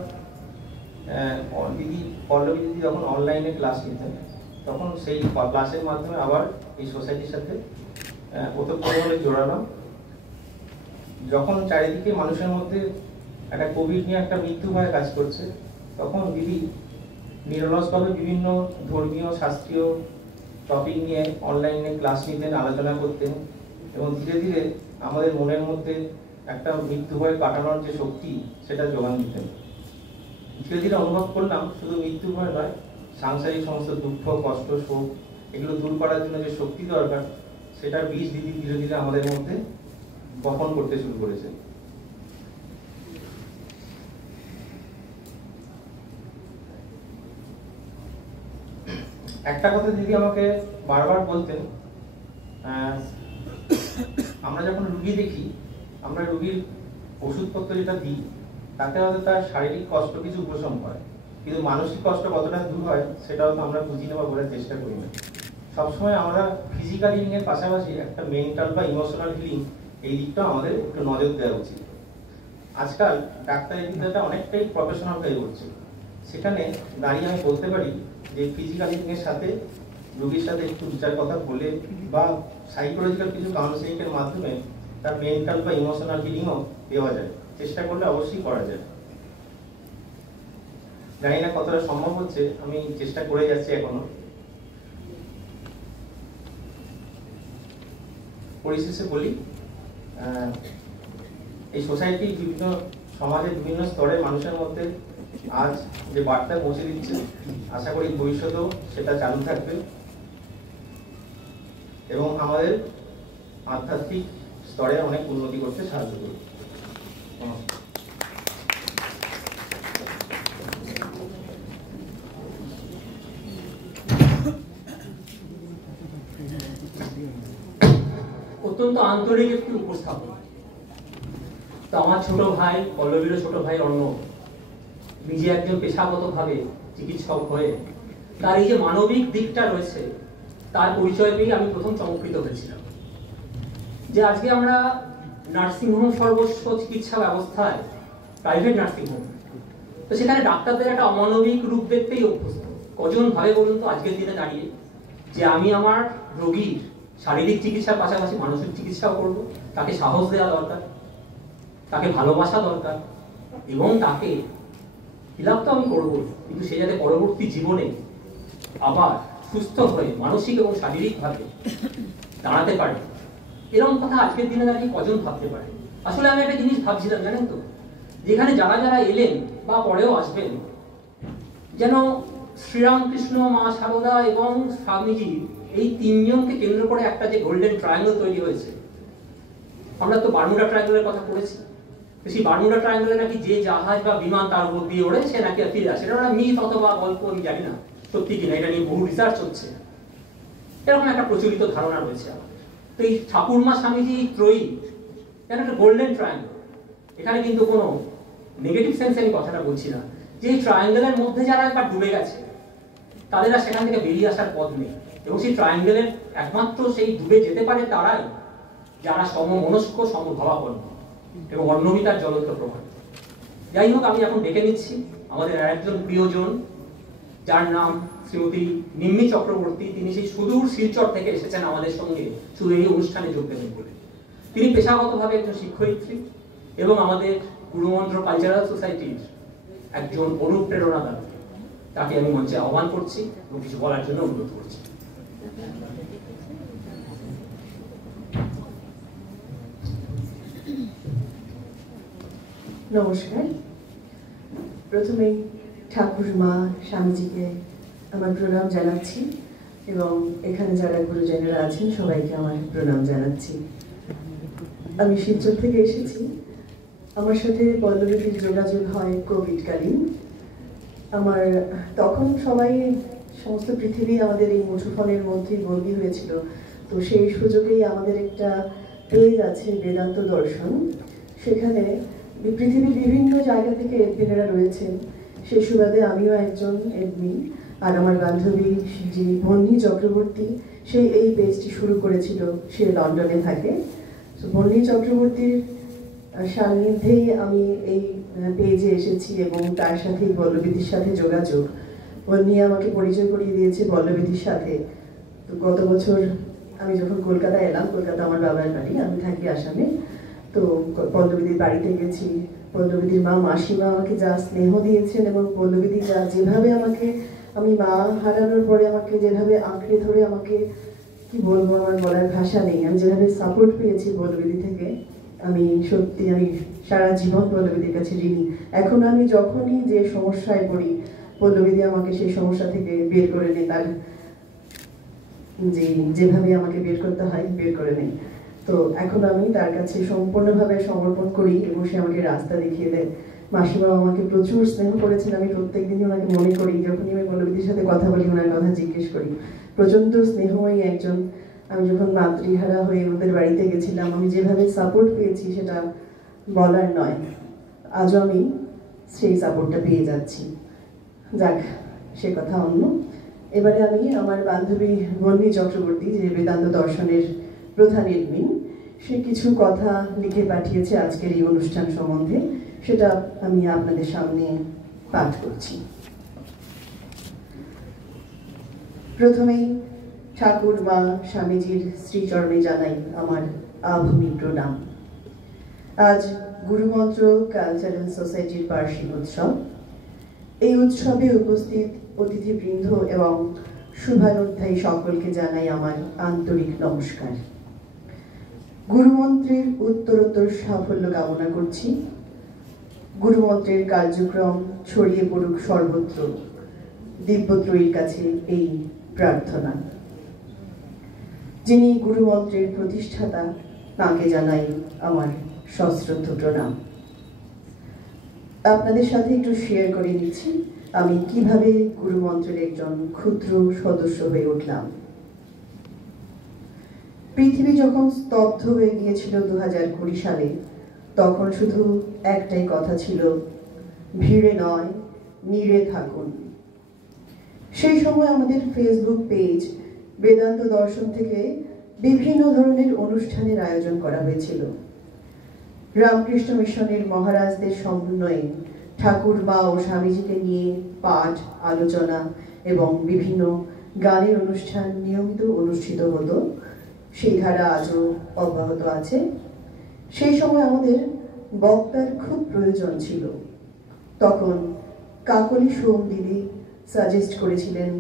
পল্লবী দিদি যখন অনলাইনে ক্লাস নিতেন, তখন সেই ক্লাসের মাধ্যমে আবার এই সোসাইটির সাথে ওতপ্রোতভাবে জোড়ালাম। যখন চারিদিকে মানুষের মধ্যে একটা কোভিড নিয়ে একটা মৃত্যু ভয় কাজ করছে, তখন দিদি নিরলসভাবে বিভিন্ন ধর্মীয় শাস্ত্রীয় টপিক নিয়ে অনলাইনে ক্লাস নিতেন, আলোচনা করতেন এবং ধীরে ধীরে আমাদের মনের মধ্যে একটা মৃত্যু ভয় কাটানোর যে শক্তি সেটা যোগান দিতেন। ধীরে ধীরে অনুভব করলাম শুধু মৃত্যু ভয় নয়, সাংসারিক সমস্ত দুঃখ, কষ্ট, শোক এগুলো দূর করার জন্য যে শক্তি দরকার, সেটার বীজ দিদি ধীরে ধীরে আমাদের মধ্যে বপন করতে শুরু করেছে। একটা কথা দিদি আমাকে বারবার বলতেন, আমরা যখন রুগী দেখি, আমরা রুগীর ওষুধপত্র যেটা দিই তাতে হয়তো তার শারীরিক কষ্ট কিছু উপশম হয়, কিন্তু মানসিক কষ্ট কতটা দূর হয় সেটাও তো আমরা বুঝি না বা বোঝার চেষ্টা করি না। সবসময় আমরা ফিজিক্যাল হিলিং এর পাশাপাশি একটা মেন্টাল বা ইমোশনাল হিলিং এই দিকটা আমাদের একটু নজর দেওয়া উচিত। আজকাল ডাক্তারি বিদ্যাটা অনেকটাই প্রফেশনাল হয়ে উঠছে, সেখানে দাঁড়িয়ে আমি বলতে পারি যে ফিজিক্যাল হিলিং এর সাথে রোগীর সাথে একটু বিচার কথা বলে বা সাইকোলজিক্যাল কিছু কাউন্সিলিং এর মাধ্যমে তার মেন্টাল বা ইমোশনাল হিলিংও দেওয়া যায়, চেষ্টা করলে অবশ্যই করা যায়। জানি না কতটা সম্ভব হচ্ছে, আমি চেষ্টা করে যাচ্ছি এখনো। পরিশেষে বলি, এই সোসাইটি বিভিন্ন সমাজের বিভিন্ন স্তরের মানুষের মধ্যে আজ যে বার্তা পৌঁছে দিচ্ছে, আশা করি ভবিষ্যতেও সেটা চালু থাকবে এবং আমাদের আধ্যাত্মিক স্তরে অনেক উন্নতি করতে সাহায্য করবে। অত্যন্ত আন্তরিক একটি উপস্থাপন। তো আমার ছোট ভাই, পল্লবীরও ছোট ভাই অর্ণব, নিজে একজন পেশাগতভাবে চিকিৎসক হয়ে তার এই যে মানবিক দিকটা রয়েছে তার পরিচয় পেয়ে আমি প্রথম চমৎকৃত হয়েছিলাম যে আজকে আমরা নার্সিংহোম সর্বস্ব চিকিৎসা ব্যবস্থায়, প্রাইভেট নার্সিংহোম, তো সেখানে ডাক্তারদের একটা অমানবিক রূপ দেখতেই অভ্যস্ত। কজন ভাবে বলুন তো আজকের দিনে দাঁড়িয়ে যে আমি আমার রোগীর শারীরিক চিকিৎসার পাশাপাশি মানসিক চিকিৎসাও করব? তাকে সাহস দেওয়া দরকার, তাকে ভালোবাসা দরকার এবং তাকে হিলাপ তো আমি করবো, কিন্তু সে যাতে পরবর্তী জীবনে আবার সুস্থ হয়ে মানসিক এবং শারীরিকভাবে দাঁড়াতে পারে, এরকম কথা আজকের দিনে দাঁড়িয়ে কজন ভাবতে পারে? আসলে আমি একটা জিনিস ভাবছিলাম, জানেন তো, যেখানে যারা যারা এলেন বা পরেও আসবেন, যেন শ্রীরামকৃষ্ণ, মা সারদা এবং স্বামীজি এই তিনজনকে কেন্দ্র করে একটা যে গোল্ডেন ট্রায়াঙ্গেল তৈরি হয়েছে। আমরা তো বারমুডা ট্রায়াঙ্গেলের কথা পড়েছি, সেই বারমুডা ট্রায়াঙ্গেলে নাকি যে জাহাজ বা বিমান তার উপর দিয়ে ওড়ে সে নাকি ফিরে আসে। এটা একটা মিথ অথবা গল্প, আমি জানি না সত্যি কিনা, এটা নিয়ে বহু রিসার্চ হচ্ছে। এরকম একটা প্রচলিত ধারণা রয়েছে আমাদের। তো এই ঠাকুরমা স্বামীজি ত্রয়ী এটা একটা গোল্ডেন ট্রায়াঙ্গেল। এখানে কিন্তু কোনো নেগেটিভ সেন্সে আমি কথাটা বলছি না, যে এই ট্রায়াঙ্গেলের মধ্যে যারা একবার ডুবে গেছে তাদের আর সেখান থেকে বেরিয়ে আসার পথ নেই, এবং সেই ট্রায়াঙ্গেলের একমাত্র সেই ডুবে যেতে পারে তারাই যারা সমমনস্ক, সমভাবাপন্ন এবং অন্যমিতার জ্বলন্ত প্রভাব। যাই হোক, আমি এখন ডেকে নিচ্ছি আমাদের আরেকজন প্রিয়জন, যার নাম শ্রীমতী নিম্মি চক্রবর্তী। তিনি সেই সুদূর শিলচর থেকে এসেছেন আমাদের সঙ্গে শুধু এই অনুষ্ঠানে যোগ দেবেন বলে। তিনি পেশাগতভাবে একজন শিক্ষয়িত্রী এবং আমাদের গুরুমন্ত্র কালচারাল সোসাইটির একজন অনুপ্রেরণাদাতা। তাকে আমি মঞ্চে আহ্বান করছি এবং কিছু বলার জন্য অনুরোধ করছি। নমস্কার। প্রথমেই ঠাকুরমা স্বামীজিকে আমার প্রণাম জানাচ্ছি এবং এখানে যারা গুরুজনেরা আছেন সবাইকে আমার প্রণাম জানাচ্ছি। আমি শিলচর থেকে এসেছি। আমার সাথে পল্লবীর যোগাযোগ হয় কোভিডকালীন। আমার তখন সবাই সমস্ত পৃথিবী আমাদের এই মুঠোফোনের মধ্যেই বন্দী হয়েছিল। তো সেই সুযোগেই আমাদের একটা পেজ আছে বেদান্ত দর্শন, সেখানে পৃথিবীর বিভিন্ন জায়গা থেকে এডমিনেরা রয়েছেন। সেই সুবাদে আমিও একজন এডমিন, আর আমার বান্ধবী যিনি বন্নি চক্রবর্তী, সেই এই পেজটি শুরু করেছিল, সে লন্ডনে থাকে। তো বন্নি চক্রবর্তীর সান্নিধ্যেই আমি এই পেজে এসেছি এবং তার সাথে পল্লবীদির সাথে যোগাযোগ। বন্নি আমাকে পরিচয় করিয়ে দিয়েছে পল্লবীদির সাথে। তো গত বছর আমি যখন কলকাতায় এলাম, কলকাতা আমার বাবার বাড়ি, আমি থাকি আসামে, তো পল্লবীদির বাড়িতে গেছি। পল্লবীদির মা মাসিমা আমাকে যা স্নেহ দিয়েছেন এবং পল্লবীদি যা যেভাবে আমাকে, আমি মা হারানোর পরে আমাকে যেভাবে আঁকড়ে ধরে আমাকে, কি বলবো, আমার বলার ভাষা নেই, আমি যেভাবে সাপোর্ট পেয়েছি পল্লবীদি থেকে, আমি সত্যি আমি সারা জীবন পল্লবীদির কাছে ঋণী। এখন আমি যখনই যে সমস্যায় পড়ি, পল্লবীদি আমাকে সেই সমস্যা থেকে বের করে নেয়, তার যেভাবে আমাকে বের করতে হয় বের করে নেয়। তো এখন আমি তার কাছে সম্পূর্ণভাবে সমর্পণ করি এবং সে আমাকে রাস্তা দেখিয়ে দেয়। মাসিমা আমাকে প্রচুর স্নেহ করেছেন, আমি প্রত্যেকদিনই ওনাকে মনে করি, যখনই আমি পল্লবীদির সাথে কথা বলি ওনার কথা জিজ্ঞেস করি। প্রচণ্ড স্নেহময়ী একজন। আমি যখন মাতৃহারা হয়ে ওদের বাড়িতে গেছিলাম, আমি যেভাবে সাপোর্ট পেয়েছি সেটা বলার নয়। আজও আমি সেই সাপোর্টটা পেয়ে যাচ্ছি। যাক, সে কথা অন্য। এবারে আমি আমার বান্ধবী বন্নি চক্রবর্তী, যে বেদান্ত দর্শনের প্রধান এডমিন, সে কিছু কথা লিখে পাঠিয়েছে আজকের এই অনুষ্ঠান সম্বন্ধে, সেটা আমি আপনাদের সামনে পাঠ করছি। প্রথমেই ঠাকুর মা স্বামীজির শ্রীচরণে জানাই আমার আভূমি প্রণাম। আজ গুরুমন্ত্র কালচারাল সোসাইটির বার্ষিক উৎসব। এই উৎসবে উপস্থিত অতিথিবৃন্দ এবং শুভানুধ্যায়ী সকলকে জানাই আমার আন্তরিক নমস্কার। গুরুমন্ত্রের উত্তরোত্তর সাফল্য কামনা করছি। গুরুমন্ত্রের কার্যক্রম ছড়িয়ে পড়ুক সর্বত্র, দিব্যত্রয়ীর কাছে এই প্রার্থনা। যিনি গুরুমন্ত্রের প্রতিষ্ঠাতা, তাঁকে জানাই আমার সশ্রদ্ধ প্রণাম। আপনাদের সাথে একটু শেয়ার করে নিচ্ছি আমি কিভাবে গুরুমন্ত্রের একজন ক্ষুদ্র সদস্য হয়ে উঠলাম। পৃথিবী যখন স্তব্ধ হয়ে গিয়েছিল 2020 সালে, তখন শুধু একটাই কথা ছিল, ভিড়ে নয়, নীড়ে থাকুন। সেই সময় আমাদের ফেসবুক পেজ বেদান্ত দর্শন থেকে বিভিন্ন ধরনের অনুষ্ঠানের আয়োজন করা হয়েছিল। রামকৃষ্ণ মিশনের মহারাজদের সমন্বয়ে ঠাকুর মা ও স্বামীজিকে নিয়ে পাঠ, আলোচনা এবং বিভিন্ন গানের অনুষ্ঠান নিয়মিত অনুষ্ঠিত হতো। সেই ধারা আজও অব্যাহত আছে। সেই সময় আমাদের বক্তার খুব প্রয়োজন ছিল। তখন কাকলি সোম দিদি সাজেস্ট করেছিলেন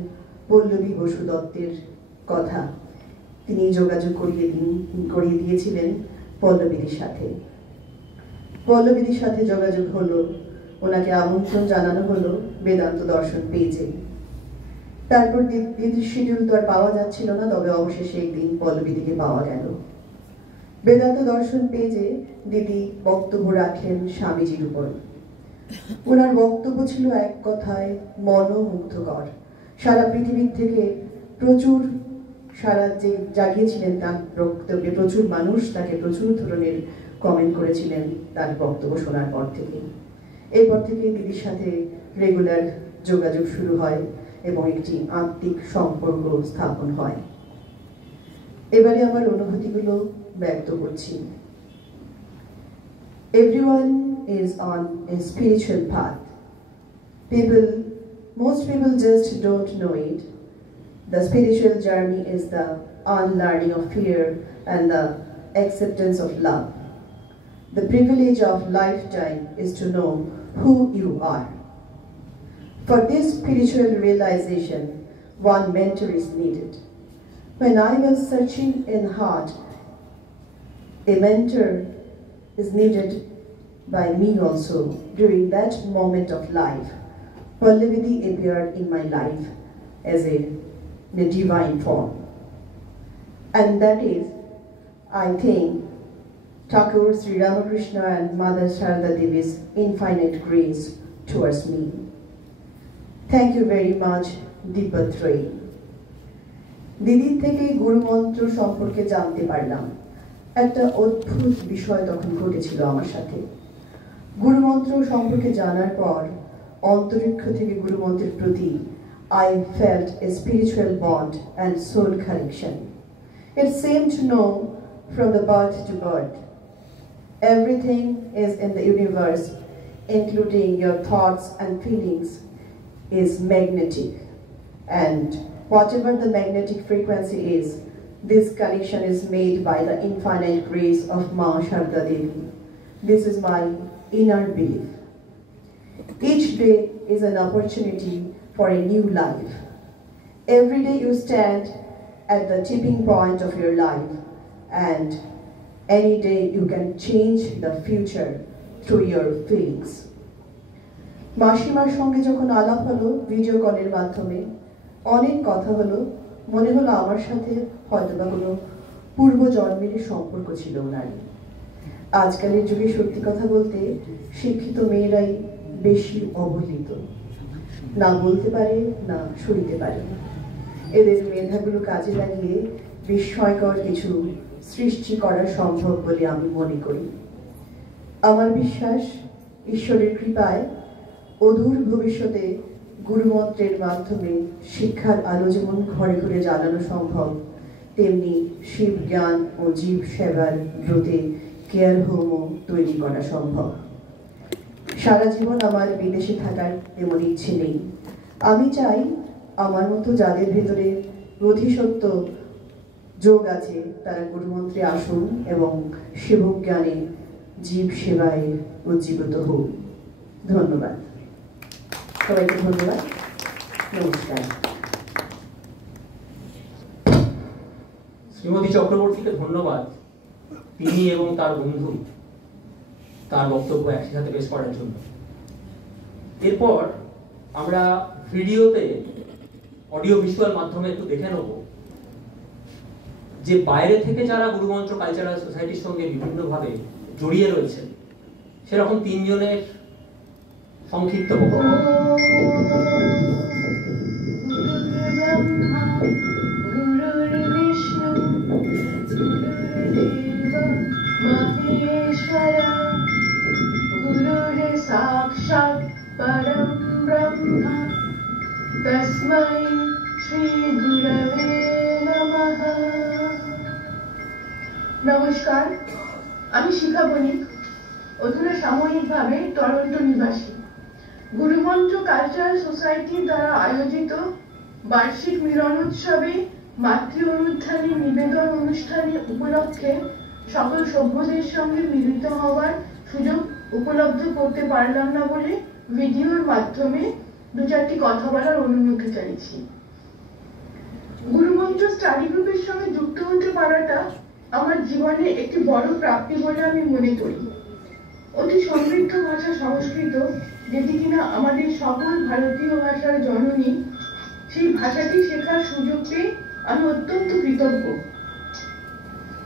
পল্লবী বসু দত্তের কথা। তিনি যোগাযোগ করিয়ে দিয়েছিলেন পল্লবীদির সাথে। পল্লবীদির সাথে যোগাযোগ হলো, ওনাকে আমন্ত্রণ জানানো হলো বেদান্ত দর্শন পেজে। তারপর দিদির শিডিউল তো আর পাওয়া যাচ্ছিল না, তবে অবশেষে একদিন পল্লবীদিকে পাওয়া গেল। বেদান্ত দর্শন পেজে দিদি বক্তব্য রাখেন স্বামীজির উপর। ওনার বক্তব্য ছিল এক কথায় মনোমুগ্ধকর। সারা পৃথিবীর থেকে প্রচুর সারা যে জাগিয়েছিলেন তার বক্তব্যে, প্রচুর মানুষ তাকে প্রচুর ধরনের কমেন্ট করেছিলেন তার বক্তব্য শোনার পর থেকে। এরপর থেকে দিদির সাথে রেগুলার যোগাযোগ শুরু হয় এবং একটি আত্মিক সম্পর্ক স্থাপন হয়। এবারে আমার অনুভূতিগুলো ব্যক্ত করছি। Everyone is on a spiritual path. Most people just don't know it. The spiritual journey is the unlearning of fear and the acceptance of love. The privilege of lifetime is to know who you are. For this spiritual realization, one mentor is needed. When I was searching in heart, a mentor is needed by me also. During that moment of life, Pallabidi appeared in my life as a divine form. And that is, I think, Thakur Sri Ramakrishna and Mother Sharada Devi's infinite grace towards me. Thank you very much দিব্যত্রয়ী। দিদির থেকে গুরুমন্ত্র সম্পর্কে জানতে পারলাম। একটা অদ্ভুত বিষয় তখন ঘটেছিল আমার সাথে। গুরুমন্ত্র সম্পর্কে জানার পর অন্তরিক্ষ থেকে গুরুমন্ত্রের প্রতি I felt a spiritual bond and soul connection. It seemed to know from the birth to birth. Everything is in the universe, including your thoughts and feelings, is magnetic. And whatever the magnetic frequency is, this connection is made by the infinite grace of Ma Sharda Devi. This is my inner belief. Each day is an opportunity for a new life. Every day you stand at the tipping point of your life, and any day you can change the future through your feelings. মাসিমার সঙ্গে যখন আলাপ হলো video কলের মাধ্যমে, অনেক কথা হলো, মনে হলো আমার সাথে হয়তোবা কোনো পূর্বজন্মের সম্পর্ক ছিল ওনার। আজকালের যুগে সত্যি কথা বলতে শিক্ষিত মেয়েরাই বেশি অবহেলিত, না বলতে পারে না শুনতে পারে। এদের মেধাগুলো কাজে লাগিয়ে বিস্ময়কর কিছু সৃষ্টি করা সম্ভব বলে আমি মনে করি। আমার বিশ্বাস ঈশ্বরের কৃপায় অদূর ভবিষ্যতে গুরুমন্ত্রের মাধ্যমে শিক্ষার আলো যেমন ঘরে ঘরে জ্বালানো সম্ভব, তেমনি শিব জ্ঞান ও জীব সেবার ব্রতে কেয়ার হোমও তৈরি করা সম্ভব। সারা জীবন আমার বিদেশে থাকার তেমন ইচ্ছে নেই। আমি চাই আমার মতো যাদের ভেতরে বোধিসত্ত্ব যোগ আছে তারা গুরুমন্ত্রে আসুন এবং সেবক জ্ঞানে জীব সেবায় উজ্জীবিত হোক। ধন্যবাদ সবাইকে, ধন্যবাদ, নমস্কার। শ্রীমতী চক্রবর্তীকে ধন্যবাদ, তিনি এবং তার বন্ধু তার বক্তব্য একই সাথে পেশ করার জন্য। এরপর আমরা ভিডিওতে অডিও ভিজুয়াল মাধ্যমে একটু দেখে নেব যে বাইরে থেকে যারা গুরুমন্ত্র কালচারাল সোসাইটির সঙ্গে বিভিন্নভাবে জড়িয়ে রয়েছেন সেরকম তিনজনের সংক্ষিপ্ত বক্তব্য। साक्षात् परं ब्रह्म तस्मै श्री गुरवे नमः। নমস্কার, আমি শিখা বণিক, অধুনা সাময়িকভাবে টরন্টো নিবাসী। গুরুমন্ত্র কালচারাল সোসাইটির দ্বারা আয়োজিত বার্ষিক মিলন উৎসবে মাতৃ অনুধ্যানের নিবেদন অনুষ্ঠানে উপলক্ষে সকল সভ্যদের সঙ্গে মিলিত হওয়ার সুযোগ উপলব্ধ করতে পারলাম না বলে ভিডিওর মাধ্যমে দু চারটি কথা বলার অনুরোধ চাইছি। গুরুমন্ত্র স্টাডি গ্রুপের সঙ্গে যুক্ত হতে পারাটা আমার জীবনে একটি বড় প্রাপ্তি বলে আমি মনে করি। অতি সমৃদ্ধ ভাষা সংস্কৃত, যেটি কিনা আমাদের সকল ভারতীয় ভাষার জননী, সেই ভাষাটি শেখার সুযোগ পেয়ে আমি অত্যন্ত কৃতজ্ঞ।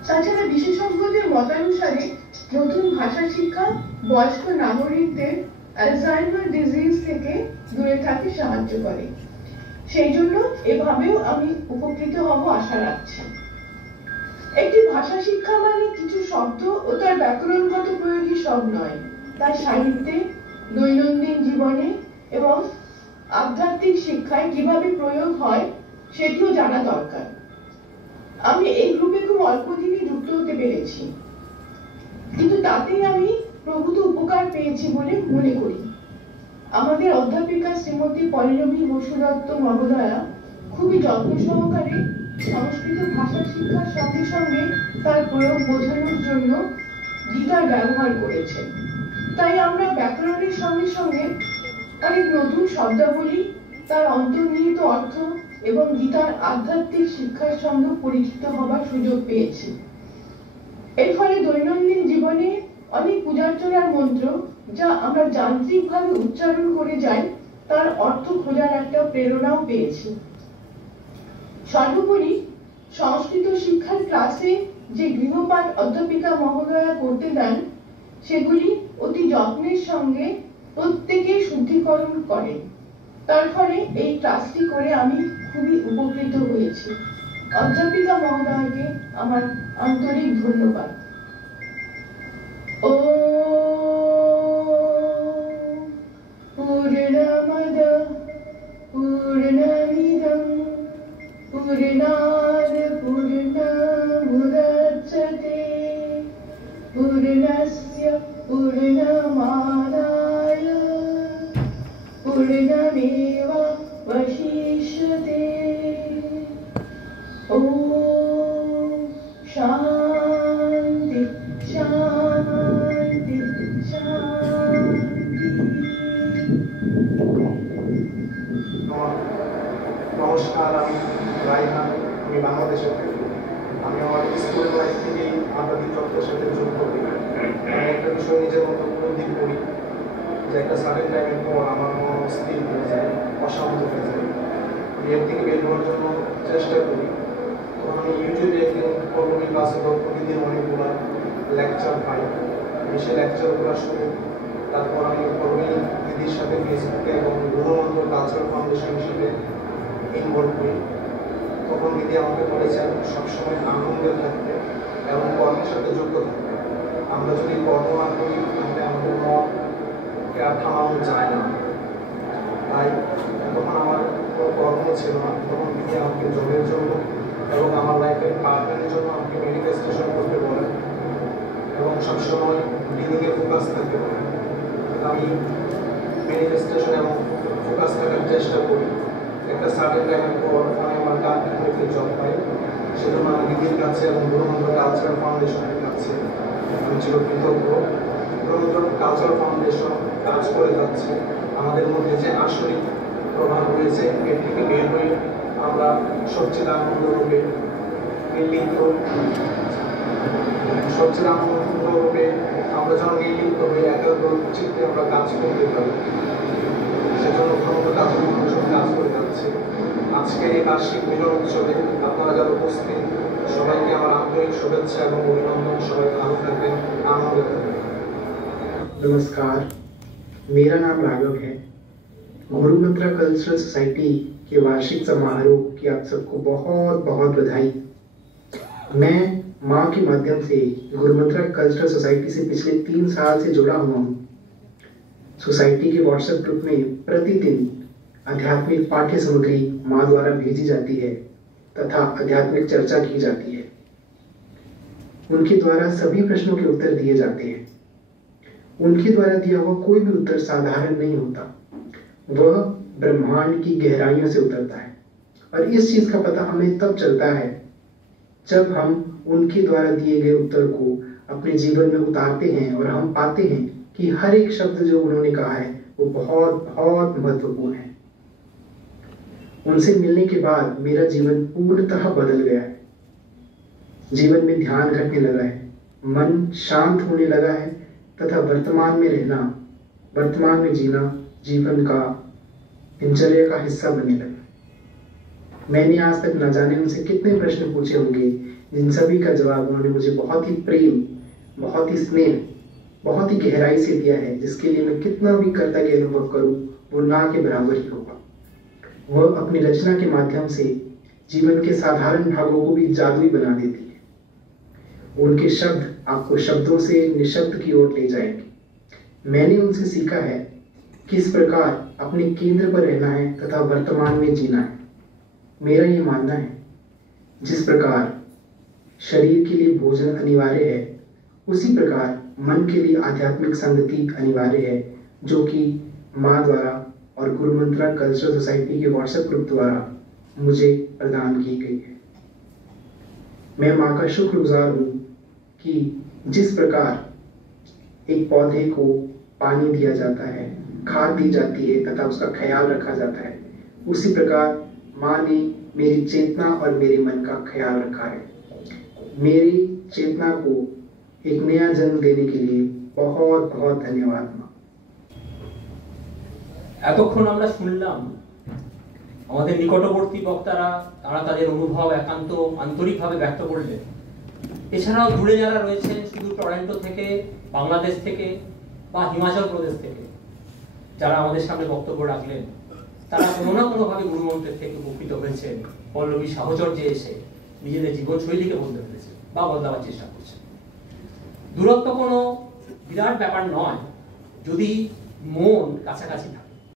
তাছাড়া বিশেষজ্ঞদের মতানুসারে নতুন ভাষা শিক্ষা বয়স্ক নাগরিকদের অ্যালজাইমার ডিজিজ থেকে দূরে থাকতে সাহায্য করে। সেই জন্য এভাবেও আমি উপকৃত হব আশা রাখছি। একটি ভাষা শিক্ষা মানে কিছু শব্দ ও তার ব্যাকরণগত প্রয়োগই সব নয়, তার সাহিত্যে, দৈনন্দিন জীবনে এবং আধ্যাত্মিক শিক্ষায় কিভাবে প্রয়োগ হয় সেটিও জানা দরকার। আমি এই গ্রুপে খুব অল্প দিনই যুক্ত হতে পেরেছি, কিন্তু তাতেই আমি প্রভূত উপকার পেয়েছি বলে মনে করি। আমাদের অধ্যাপিকা শ্রীমতী পল্লবী বসু দত্ত মহোদয়া খুবই যত্ন সহকারে সংস্কৃত ভাষা শিক্ষার সঙ্গে সঙ্গে তার প্রয়োগ বোঝানোর জন্য গীতার ব্যবহার করেছেন। তাই আমরা ব্যাকরণের সঙ্গে সঙ্গে অনেক নতুন শব্দাবলী, তার অন্তর্নিহিত অর্থ এবং গীতার আধ্যাত্মিক শিক্ষার সঙ্গে পরিচিত হবার সুযোগ পেয়েছি। এর ফলে দৈনন্দিন জীবনে অনেক পূজার্চনার মন্ত্র যা আমরা যান্ত্রিকভাবে উচ্চারণ করে যাই, তার অর্থ খোঁজার একটা প্রেরণাও পেয়েছি। সর্বোপরি সংস্কৃত শিক্ষার ক্লাসে যে গৃহপাঠ অধ্যাপিকা মহোদয়া করতে দেন, সেগুলি অতি যত্নের সঙ্গে প্রত্যেকে শুদ্ধিকরণ করেন। তার ফলে এই ক্লাসটি করে আমি খুবই উপকৃত হয়েছি। অধ্যাপিকা মহোদয়কে আমার আন্তরিক ধন্যবাদ। ও পূর্ণমদ পূর্ণমিদং পূর্ণাৎ পূর্ণমুদচ্যতে পূর্ণস্য পূর্ণমাদায় पूर्णमेवावशिष्यते। ॐ शान्ति शान्ति शान्ति। নমস্কার, আমি রায়হান, আমি বাংলাদেশের থেকে। আমি আমার স্কুল লাইফ থেকেই আন্তর্জাতিক চর্চার সাথে যুক্ত হই। আমি একটা বিষয় নিজের মতো উপলব্ধি করি যে একটা সার্টেন টাইমের পর আমার মন স্থির হয়ে যায়, অশান্ত হয়ে যায়। আমি এর থেকে বের হওয়ার জন্য চেষ্টা করি। তখন আমি ইউটিউবে একদিন পরবর্তী ক্লাসে প্রতিদিন অনেকগুলো লেকচার পাই। আমি সেই লেকচারগুলো শুনি। তারপর আমি পরবর্তী দিদির সাথে ফেসবুকে এবং গুরুমন্ত্র কালচারাল ফাউন্ডেশন হিসেবে ইনভলভ হই। তখন দিদি আমাকে বলেছেন সবসময় আনন্দে থাকতে এবং কর্মের সাথে যুক্ত থাকতে। আমরা যদি কর্ম না করি তাহলে আমাদের মনকে আর থামানো যায় না। তাই তখন আমার কোনো কর্ম ছিল না। তখন দিদি আমাকে জবের জন্য এবং আমার লাইফের পার্টনারের জন্য আমাকে ম্যানিফেস্টেশন করতে বলেন এবং সবসময় ব্রিদিংয়ে ফোকাস থাকতে বলেন। আমি ম্যানিফেস্টেশন এবং ফোকাস থাকার চেষ্টা করি। একটা সার্টেন টাইমের পর আমি আমার টার্গেট হইতে জব পাই। সেজন্য আমি দিদির কাছে এবং গুরুমন্ত্র কালচারাল ফাউন্ডেশনের কাছে আমি চিরকৃতজ্ঞ। গুরুমন্ত্র কালচারাল ফাউন্ডেশন কাজ করে যাচ্ছে আমাদের মধ্যে যে আসরিক প্রভাব রয়েছে এর থেকে বের হয়ে আমরা সচ্চিদানন্দরূপে নির্লিপ্ত সচ্চিদানন্দরূপে আমরা যেন নির্লিপ্ত হয়ে একাগ্র চিত্তে আমরা কাজ করতে পারি। সেজন্য গুরুমন্ত্র কালচারাল ফাউন্ডেশন কাজ করে যাচ্ছে। আজকের এই বার্ষিক মিলন উৎসবে আপনারা যারা উপস্থিত সবাইকে আমার আন্তরিক শুভেচ্ছা এবং অভিনন্দন। সবাই ভালো থাকবেন, আনন্দ থাকবেন। नमस्कार, मेरा नाम राघव है। गुरुमंत्र कल्चरल सोसाइटी के वार्षिक समारोह की आप सबको बहुत बहुत बधाई। मैं माँ के माध्यम से गुरुमंत्र कल्चरल सोसाइटी से पिछले 3 साल से जुड़ा हुआ हूँ। सोसाइटी के व्हाट्सएप ग्रुप में प्रतिदिन आध्यात्मिक पाठ्य सामग्री माँ द्वारा भेजी जाती है तथा आध्यात्मिक चर्चा की जाती है। उनके द्वारा सभी प्रश्नों के उत्तर दिए जाते हैं। उनके द्वारा दिया हुआ कोई भी उत्तर साधारण नहीं होता, वह ब्रह्मांड की गहराइयों से उतरता है। और इस चीज का पता हमें तब चलता है जब हम उनके द्वारा दिए गए उत्तर को अपने जीवन में उतारते हैं और हम पाते हैं कि हर एक शब्द जो उन्होंने कहा है वो बहुत बहुत महत्वपूर्ण है। उनसे मिलने के बाद मेरा जीवन पूर्णतः बदल गया है। जीवन में ध्यान घटने लगा है, मन शांत होने लगा है तथा वर्तमान में रहना, वर्तमान में जीना जीवन का दिनचर्या का हिस्सा बनने लगा। मैंने आज तक न जाने उनसे कितने प्रश्न पूछे होंगे, जिन सभी का जवाब उन्होंने मुझे बहुत ही प्रेम, बहुत ही स्नेह, बहुत ही गहराई से दिया है, जिसके लिए मैं कितना भी कर्तव्य अनुभव करूं वो ना के बराबर ही होगा। वह अपनी रचना के माध्यम से जीवन के साधारण भागों को भी जादुई बना देती है। उनके शब्द आपको शब्दों से निशब्द की ओर ले जाएंगे। मैंने उनसे सीखा है किस प्रकार अपने केंद्र पर रहना है तथा वर्तमान में जीना है। मेरा ये मानना है जिस प्रकार शरीर के लिए भोजन अनिवार्य है, उसी प्रकार मन के लिए आध्यात्मिक संगति अनिवार्य है, जो कि माँ द्वारा और गुरुमंत्र कल्चरल सोसाइटी के व्हाट्सएप ग्रुप द्वारा मुझे प्रदान की गई है। मैं माँ का शुक्रगुजार हूँ कि जिस प्रकार एक पौधे को पानी दिया जाता है, खाद दी जाती है तथा उसका ख्याल रखा जाता है, उसी प्रकार माँ ने मेरी चेतना और मेरे मन का ख्याल रखा है। मेरी चेतना को एक नया जन्म देने के लिए बहुत बहुत धन्यवाद माँ। এতক্ষণ আমরা শুনলাম আমাদের নিকটবর্তী বক্তারা তারা তাদের অনুভব একান্ত আন্তরিকভাবে ব্যক্ত করলেন। এছাড়াও দূরে যারা রয়েছেন শুধু টরন্টো থেকে, বাংলাদেশ থেকে বা হিমাচল প্রদেশ থেকে যারা আমাদের সামনে বক্তব্য রাখলেন, তারা কোনো না কোনোভাবে গুরুমন্ত্রের থেকে উপকৃত হয়েছেন, পল্লবী সাহচর্যে এসে নিজেদের জীবনশৈলীকে বদলে ফেলেছে বা বদলাবার চেষ্টা করছে। দূরত্ব কোনো বিরাট ব্যাপার নয় যদি মন কাছাকাছি থাকে।